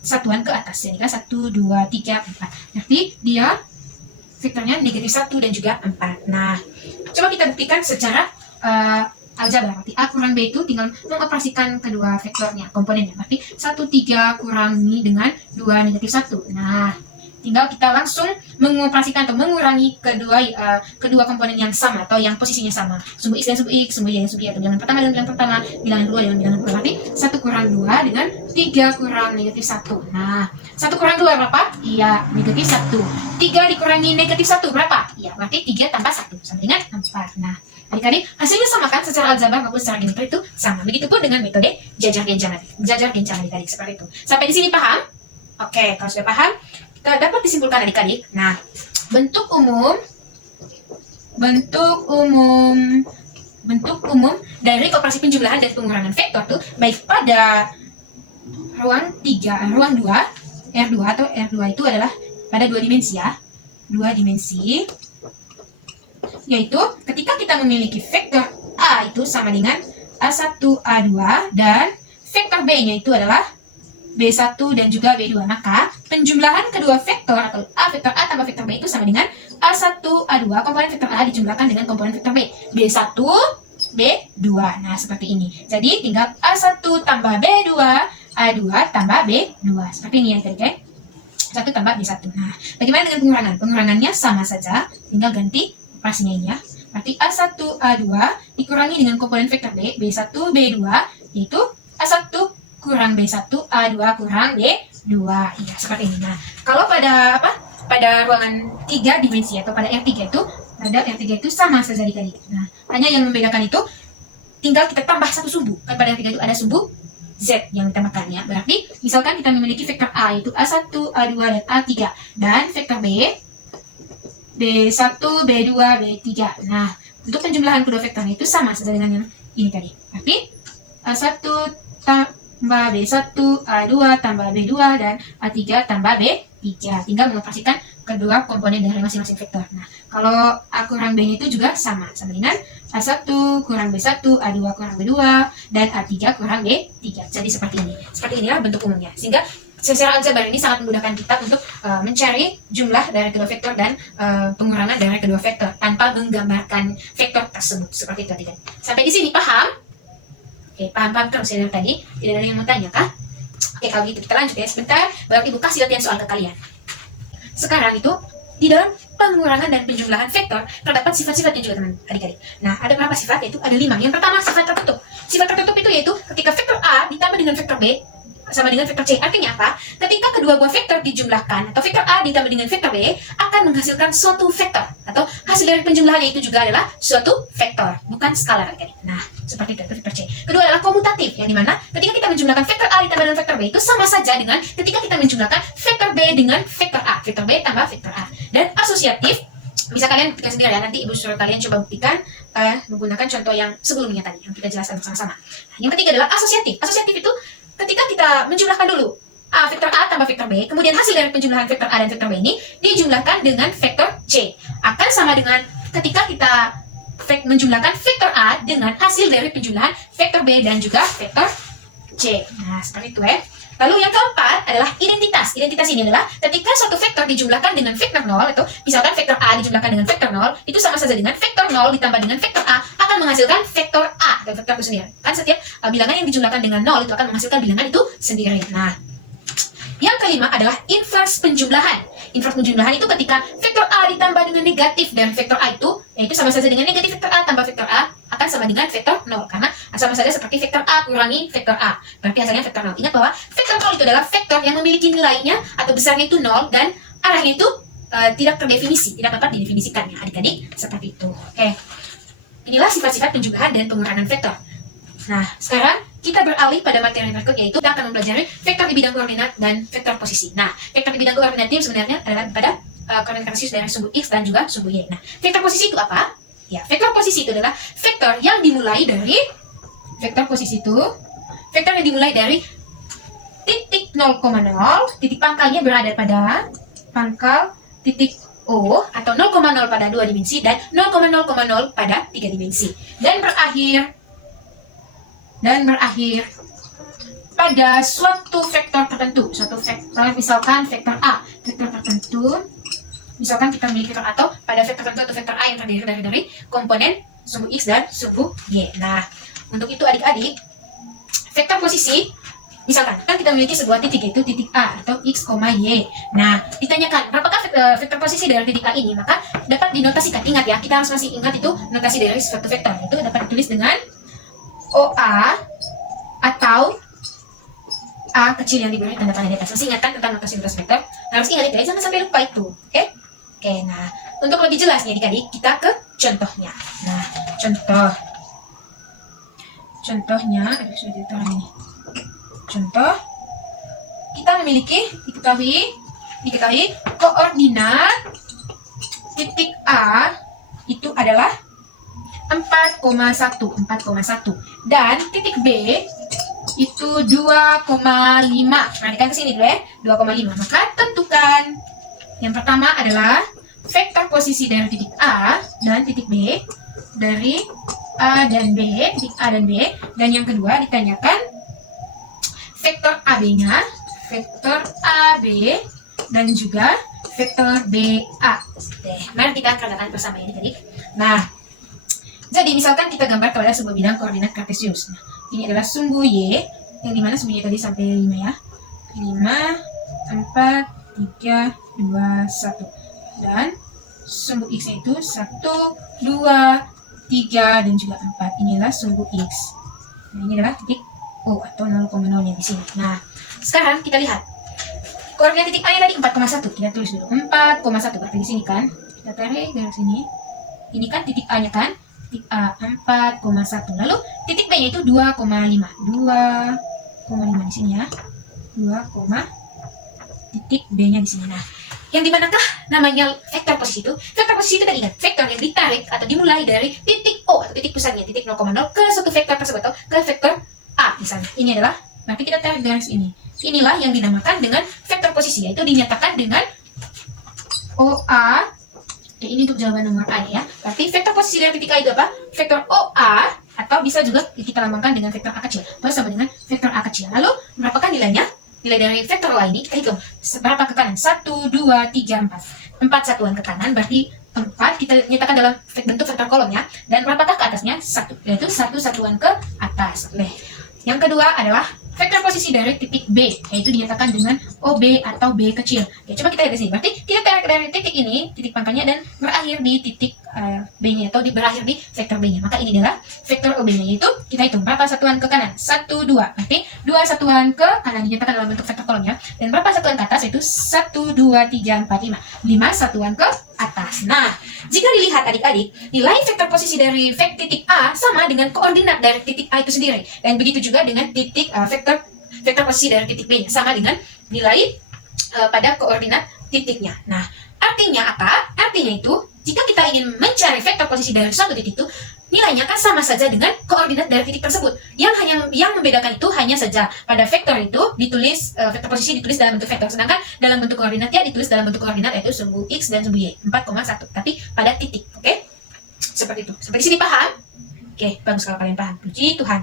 satuan ke atas. Jadi kan 1, 2, 3, 4. Berarti dia vektornya negatif 1 dan juga 4. Nah, coba kita buktikan secara aljabar. Berarti A kurang B itu tinggal mengoperasikan kedua vektornya, komponennya. Berarti 1, 3 kurangi dengan 2 negatif 1. Nah, tinggal kita langsung mengoperasikan atau mengurangi kedua komponen yang sama atau yang posisinya sama. Sumbu X dan sumbu X, sumbu Y dan sumbu Y, atau bilangan pertama dengan bilangan pertama, bilangan 2 dengan bilangan 2. Berarti 1 kurang 2 dengan 3 kurang negatif 1. Nah, 1 kurang 2 berapa? Iya, negatif 1. 3 dikurangi negatif 1 berapa? Iya, berarti 3 tambah 1 sama dengan 4. Nah, adik-adik, hasilnya sama kan secara aljabar maupun secara geometri itu sama. Begitupun dengan metode jajar genjang adik-adik seperti itu. Sampai di sini paham? Oke, kalau sudah paham, dapat disimpulkan adik-adik. Nah, bentuk umum dari operasi penjumlahan dan pengurangan vektor tuh baik pada ruang 2 R2 atau R2 itu adalah pada 2 dimensi ya. 2 dimensi, yaitu ketika kita memiliki vektor A itu sama dengan A1 A2 dan vektor B-nya itu adalah B1 dan juga B2, maka penjumlahan kedua vektor atau vektor A tambah vektor B itu sama dengan A1 A2, komponen vektor A dijumlahkan dengan komponen vektor B, B1 B2. Nah, seperti ini. Jadi tinggal A1 tambah B2, A2 tambah B2. Seperti ini ya guys. 1 tambah B1. Nah, bagaimana dengan pengurangan? Pengurangannya sama saja, tinggal ganti operasinya ini ya. Berarti A1 A2 dikurangi dengan komponen vektor B, B1 B2, yaitu A1 kurang B1, A2 kurang B2. Iya, seperti ini. Nah, kalau pada pada ruangan 3 dimensi atau pada R3 itu, pada R3 itu sama saja adik-adik. Nah, hanya yang membedakan itu tinggal kita tambah satu sumbu. Kan pada R3 itu ada sumbu Z yang ditambahkan ya. Berarti misalkan kita memiliki vektor A itu A1, A2 dan A3 dan vektor B B1, B2, B3. Nah, untuk penjumlahan kedua vektornya itu sama saja dengan yang ini tadi. Berarti A1 tambah B1, A2 tambah B2 dan A3 tambah B3. Tinggal mengoperasikan kedua komponen dari masing-masing vektor. Nah, kalau A kurang B itu juga sama dengan A1 kurang B1, A2 kurang B2 dan A3 kurang B3. Jadi seperti ini. Seperti inilah bentuk umumnya. Sehingga secara aljabar ini sangat memudahkan kita untuk mencari jumlah dari kedua vektor dan pengurangan dari kedua vektor tanpa menggambarkan vektor tersebut. Seperti itu tadi. Sampai di sini paham? Oke, paham terus ya tadi? Tidak ada yang mau tanya kah? Oke, kalau gitu kita lanjut ya sebentar. Baru Ibu kasih latihan soal ke kalian. Sekarang itu di dalam pengurangan dan penjumlahan vektor terdapat sifat-sifatnya juga teman adik-adik. Nah, ada berapa sifat? Yaitu ada 5. Yang pertama sifat tertutup. Sifat tertutup itu yaitu ketika vektor A ditambah dengan vektor B sama dengan vektor C. Artinya apa? Ketika kedua buah vektor dijumlahkan atau vektor A ditambah dengan vektor B akan menghasilkan suatu vektor atau hasil dari penjumlahannya itu juga adalah suatu vektor, bukan skalar. Nah, seperti itu vektor C. Kedua adalah komutatif, yang dimana ketika kita menjumlahkan vektor A ditambah dengan vektor B itu sama saja dengan ketika kita menjumlahkan vektor B dengan vektor A. Vektor B tambah vektor A. Dan asosiatif, bisa kalian buktikan sendiri ya. Nanti Ibu suruh kalian coba buktikan menggunakan contoh yang sebelumnya tadi yang kita jelaskan bersama-sama. Nah, yang ketiga adalah asosiatif. Asosiatif itu ketika kita menjumlahkan dulu vektor A tambah vektor B, kemudian hasil dari penjumlahan vektor A dan vektor B ini dijumlahkan dengan vektor C. Akan sama dengan ketika kita menjumlahkan vektor A dengan hasil dari penjumlahan vektor B dan juga vektor C. Nah, seperti itu ya. Lalu yang keempat adalah identitas. Identitas ini adalah ketika suatu vektor dijumlahkan dengan vektor 0, atau misalkan vektor A dijumlahkan dengan vektor 0, itu sama saja dengan vektor 0 ditambah dengan vektor A akan menghasilkan vektor A dan vektor itu sendiri. Kan setiap bilangan yang dijumlahkan dengan 0 itu akan menghasilkan bilangan itu sendiri. Nah, yang kelima adalah inverse penjumlahan. inverse penjumlahan itu ketika vektor A ditambah dengan negatif dari vektor A itu, yaitu sama saja dengan negatif vektor A tambah vektor A akan sama dengan vektor 0. Karena sama saja seperti vektor A kurangi vektor A. Berarti hasilnya vektor 0. Ingat bahwa vektor 0 itu adalah vektor yang memiliki nilainya atau besarnya itu 0 dan arahnya itu tidak terdefinisi, tidak dapat didefinisikan ya adik-adik, seperti itu. Oke. Inilah sifat-sifat penjumlahan dan pengurangan vektor. Nah, sekarang kita beralih pada materi berikutnya, yaitu kita akan mempelajari vektor di bidang koordinat dan vektor posisi. Nah, vektor di bidang koordinat ini sebenarnya adalah pada koordinat kartesius dari sumbu X dan juga sumbu Y. Nah, vektor posisi itu apa? Ya, vektor posisi itu adalah vektor yang dimulai dari titik 0,0, titik pangkalnya berada pada pangkal titik O atau 0,0 pada 2 dimensi dan 0,0,0 pada 3 dimensi. Dan berakhir pada suatu vektor tertentu, suatu vektor, misalkan vektor A, vektor tertentu, misalkan kita memiliki vektor atau pada vektor tertentu atau vektor A yang terdiri dari komponen sumbu X dan sumbu Y. Nah, untuk itu adik-adik, vektor posisi, misalkan kan kita memiliki sebuah titik, yaitu titik A atau X, Y. Nah, ditanyakan berapakah vektor posisi dari titik A ini, maka dapat dinotasikan. Ingat ya, kita harus masih ingat itu notasi dari suatu vektor. Itu dapat ditulis dengan OA atau A kecil yang diberi tanda tanda di atas. Masih ingatkan tentang notasi vektor? Harus ingat itu, jangan sampai lupa itu. Oke, nah untuk lebih jelasnya adik-adik, kita ke contohnya. Nah, contohnya, contoh, kita memiliki diketahui koordinat titik A itu adalah 4,1 dan titik B itu 2,5. Perhatikan ke sini dulu ya, 2,5. Maka tentukan yang pertama adalah vektor posisi dari titik A dan titik B, dari A dan B, titik A dan B, dan yang kedua ditanyakan vektor AB-nya, vektor AB dan juga vektor BA. Mari kita kerjakan bersama ini tadi. Nah, jadi misalkan kita gambar kepada sebuah bidang koordinat kartesius. Nah, ini adalah sumbu Y, yang dimana sumbunya tadi sampai 5 ya. 5, 4, 3, 2, 1. Dan sumbu X-nya itu 1, 2, 3, dan juga 4. Inilah sumbu X. Nah, ini adalah titik O atau 0,0-nya di sini. Nah, sekarang kita lihat. Koordinat titik A-nya tadi 4,1. Kita tulis dulu. 4,1 berarti di sini kan. Kita tarik dari sini. Ini kan titik A-nya kan. Titik A 4,1. Lalu titik B-nya itu 2,5. 2,5 di sini ya. 2, titik B-nya di sini. Nah, yang dimanakah namanya vektor posisi itu? Vektor posisi itu tadi ingat, vektor yang ditarik atau dimulai dari titik O atau titik pusatnya, titik 0,0 ke suatu vektor tersebut atau ke vektor A misalnya. Ini adalah, berarti kita tarik garis ini. Inilah yang dinamakan dengan vektor posisi, yaitu dinyatakan dengan OA. Ini untuk jawaban nomor A ya. Berarti vektor posisi dari titik A itu apa? Vektor OA, atau bisa juga kita lambangkan dengan vektor A kecil. Atau sama dengan vektor A kecil. Lalu, berapakah nilainya? Nilai dari vektor OA ini kita hitung. Berapa ke kanan? 1, 2, 3, 4. 4 satuan ke kanan, berarti 4 kita nyatakan dalam bentuk vektor kolomnya. Dan berapakah ke atasnya? 1. Yaitu 1 satuan ke atas. Yang kedua adalah vektor posisi dari titik B, yaitu dinyatakan dengan OB atau B kecil. Ya, coba kita lihat di sini. Berarti kita tarik dari titik ini, titik pangkalnya, dan berakhir di titik B-nya, atau berakhir di vektor B-nya. Maka ini adalah vektor OB-nya, yaitu kita hitung berapa satuan ke kanan? 1, 2. Berarti 2 satuan ke kanan dinyatakan dalam bentuk vektor kolomnya. Dan berapa satuan ke atas? Yaitu 1, 2, 3, 4, 5. 5 satuan ke atas. Nah, jika dilihat adik-adik, nilai vektor posisi dari titik A sama dengan koordinat dari titik A itu sendiri. Dan begitu juga dengan titik vektor posisi dari titik B-nya, sama dengan nilai pada koordinat titiknya. Nah, artinya apa? Artinya itu, jika kita ingin mencari vektor posisi dari suatu titik itu, nilainya akan sama saja dengan koordinat dari titik tersebut. Yang membedakan itu hanya saja pada vektor itu ditulis, vektor posisi ditulis dalam bentuk vektor, sedangkan dalam bentuk koordinatnya ditulis dalam bentuk koordinat, yaitu sumbu X dan sumbu Y 4,1, tapi pada titik. Oke? Seperti itu. Seperti sini paham? Oke, bagus kalau kalian paham. Puji Tuhan.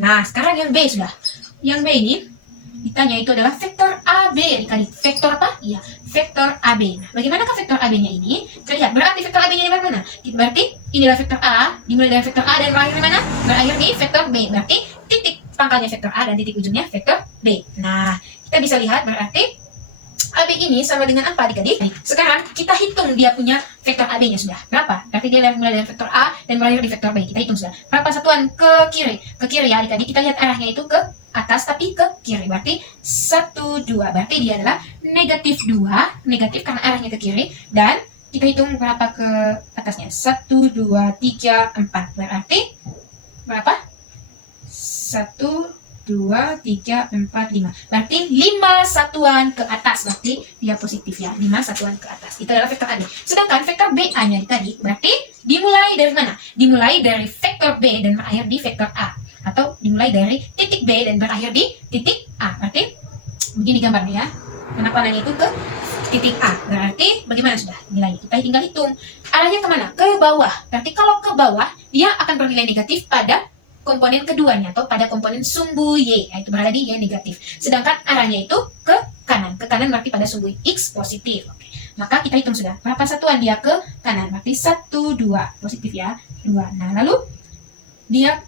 Nah, sekarang yang B sudah. Yang B ini ditanya itu adalah vektor AB dikali vektor apa? Iya, vektor AB. Nah, bagaimanakah vektor AB-nya ini? Kita lihat, berarti vektor AB-nya di mana? Berarti inilah vektor A, dimulai dari vektor A dan berakhir di mana? Berakhir di vektor B. Berarti titik pangkalnya vektor A dan titik ujungnya vektor B. Nah, kita bisa lihat berarti AB ini sama dengan apa adik-adik? Sekarang kita hitung dia punya vektor AB-nya sudah. Berapa? Berarti dia mulai dari vektor A dan berakhir di vektor B. Kita hitung sudah. Berapa satuan ke kiri? Ke kiri ya adik-adik. Kita lihat arahnya itu ke atas tapi ke kiri. Berarti 1, 2. Berarti dia adalah negatif 2. Negatif karena arahnya ke kiri. Dan kita hitung berapa ke atasnya. 1, 2, 3, 4. Berarti berapa? 1, 2, 3, 4, 5. Berarti 5 satuan ke atas. Berarti dia positif ya. 5 satuan ke atas. Itu adalah vektor AB. Sedangkan vektor BA-nya tadi berarti dimulai dari mana? Dimulai dari vektor B dan berakhir di vektor A. Atau dimulai dari titik B dan berakhir di titik A. Berarti begini gambarnya ya. Penakalannya itu ke titik A. Berarti bagaimana sudah nilainya? Kita tinggal hitung. Arahnya kemana? Ke bawah. Berarti kalau ke bawah, dia akan bernilai negatif pada komponen keduanya atau pada komponen sumbu Y, yaitu berada di Y negatif. Sedangkan arahnya itu ke kanan. Ke kanan berarti pada sumbu X positif. Oke. Maka kita hitung sudah. Berapa satuan dia ke kanan? Berarti 1, 2. Positif ya. 2. Nah, lalu dia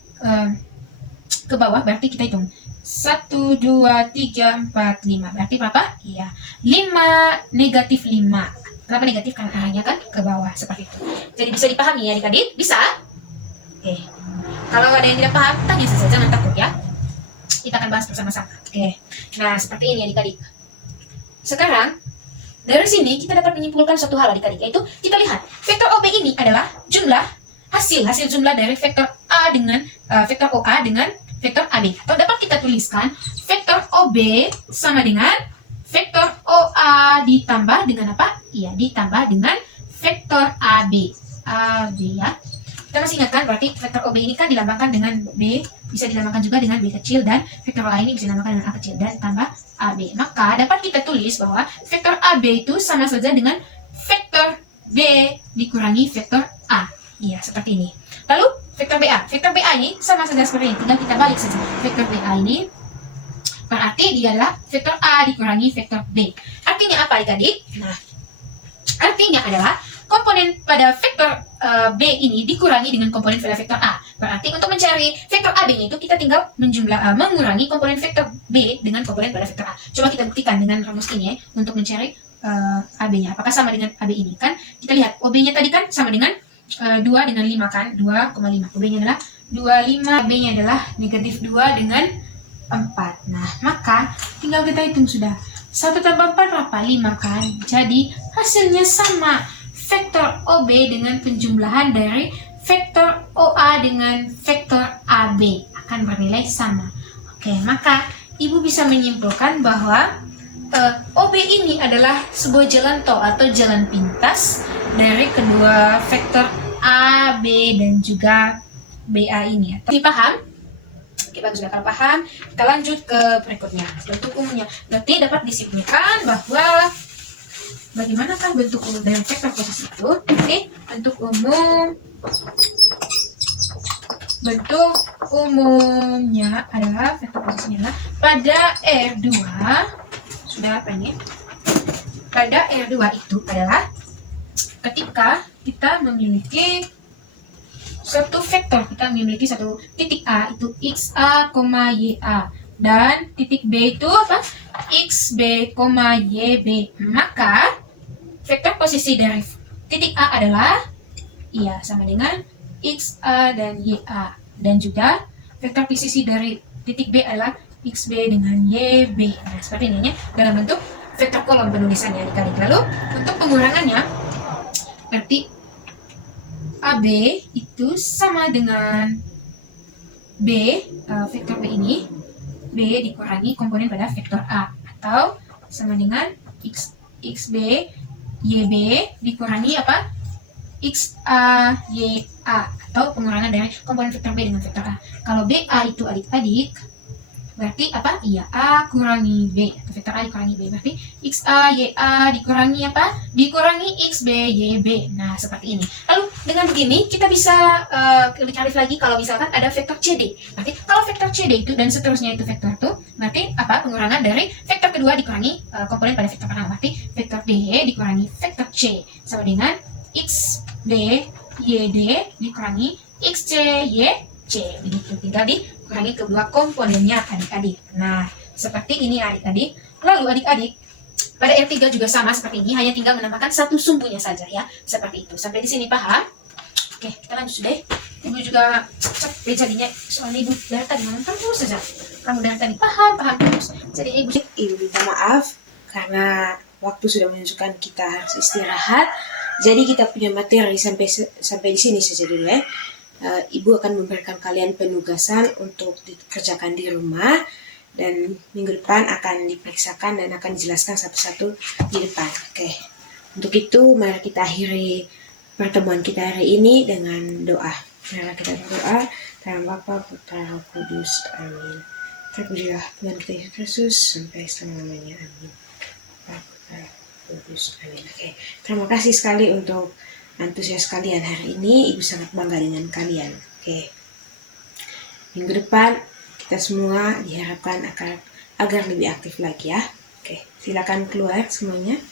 ke bawah berarti kita hitung. 1, 2, 3, 4, 5. Berarti berapa? Iya. 5 negatif 5. Kenapa negatif? Karena arahnya kan ke bawah. Seperti itu. Jadi bisa dipahami ya adik-adik? Bisa? Oke. Kalau ada yang tidak paham, tanya saja, jangan takut ya. Kita akan bahas bersama-sama. Oke. Nah, seperti ini adik-adik. Sekarang, dari sini kita dapat menyimpulkan satu hal adik-adik, yaitu kita lihat vektor OB ini adalah jumlah hasil jumlah dari vektor A dengan vektor OA dengan vektor AB. Atau dapat kita tuliskan vektor OB sama dengan vektor OA ditambah dengan apa? Iya, ditambah dengan vektor AB. AB ya. Kita masih ingatkan berarti vektor OB ini kan dilambangkan dengan B, bisa dilambangkan juga dengan B kecil, dan vektor OA ini bisa dilambangkan dengan A kecil dan tambah AB. Maka dapat kita tulis bahwa vektor AB itu sama saja dengan vektor B dikurangi vektor A. Iya, seperti ini. Lalu vektor BA. Vektor BA ini sama saja seperti ini, tinggal kita balik saja. Vektor BA ini berarti dia adalah vektor A dikurangi vektor B. Artinya apa adik-adik? Nah, artinya adalah komponen pada vektor B ini dikurangi dengan komponen pada vektor A. Berarti untuk mencari vektor AB-nya itu kita tinggal mengurangi komponen vektor B dengan komponen pada vektor A. Coba kita buktikan dengan rumus ini ya, untuk mencari AB-nya. Apakah sama dengan AB ini? Kan kita lihat OB-nya tadi kan sama dengan 2 dengan 5 kan, 2,5. OB-nya adalah 25, B-nya adalah negatif 2 dengan 4. Nah, maka tinggal kita hitung sudah. 1 tambah 4 berapa? 5 kan? Jadi hasilnya sama. Vektor OB dengan penjumlahan dari vektor OA dengan vektor AB akan bernilai sama. Oke, maka ibu bisa menyimpulkan bahwa OB ini adalah sebuah jalan tol atau jalan pintas dari kedua vektor AB dan juga BA ini. Ini paham? Oke, bagus. Sudah kalau paham, kita lanjut ke berikutnya. Bentuk umumnya. Berarti dapat disimpulkan bahwa bagaimanakah bentuk umum dari vektor posisi itu? Oke, bentuk umumnya adalah vektor posisinya adalah pada R2. Sudah apa ini? Pada R2 itu adalah ketika kita memiliki satu vektor, kita memiliki satu titik A itu XA, YA, dan titik B itu apa? XB, YB. Maka vektor posisi dari titik A adalah iya sama dengan XA dan YA, dan juga vektor posisi dari titik B adalah XB dengan YB. Nah, seperti ini ya, dalam bentuk vektor kolom penulisannya adik-adik. Lalu untuk pengurangannya berarti AB itu sama dengan B, vektor B ini B dikurangi komponen pada vektor A, atau sama dengan XB YB dikurangi apa? XA YA, atau pengurangan dari komponen vektor B dengan vektor A. Kalau BA itu adik-adik berarti apa? Iya, A kurangi B, atau vektor A dikurangi B, berarti XA YA dikurangi apa? Dikurangi XB YB. Nah, seperti ini. Lalu dengan begini kita bisa lebih arif lagi kalau misalkan ada vektor CD. Berarti kalau vektor CD itu dan seterusnya itu vektor itu, berarti apa? Pengurangan dari vektor kedua dikurangi komponen pada vektor pertama. Berarti vektor D dikurangi vektor C sama dengan XB YD dikurangi XC YC. Begitu, tinggal dikurangi kedua komponennya adik-adik. Nah, seperti ini adik-adik. Lalu adik-adik, Pada R3 juga sama seperti ini, hanya tinggal menambahkan satu sumbunya saja ya. Seperti itu. Sampai di sini paham? Oke, kita lanjut deh. Ibu juga capek jadinya, soalnya ibu dari tadi nonton terus saja. Kamu dari tadi paham terus. Jadi Ibu minta maaf karena waktu sudah menunjukkan kita harus istirahat. Jadi kita punya materi sampai di sini saja dulu ya. Ibu akan memberikan kalian penugasan untuk dikerjakan di rumah, dan minggu depan akan diperiksakan dan akan dijelaskan satu-satu di depan. Oke. Untuk itu mari kita akhiri pertemuan kita hari ini dengan doa. Mari kita berdoa. Dalam Bapa, Putra, Roh Kudus. Amin. Terpujilah Tuhan kita Yesus Kristus sampai selama-lamanya. Amin. Bapa, Putra, Roh Kudus. Amin. Oke. Terima kasih sekali untuk antusias kalian hari ini. Ibu sangat bangga dengan kalian. Oke. Minggu depan kita semua diharapkan agar lebih aktif lagi ya. Oke, silakan keluar semuanya.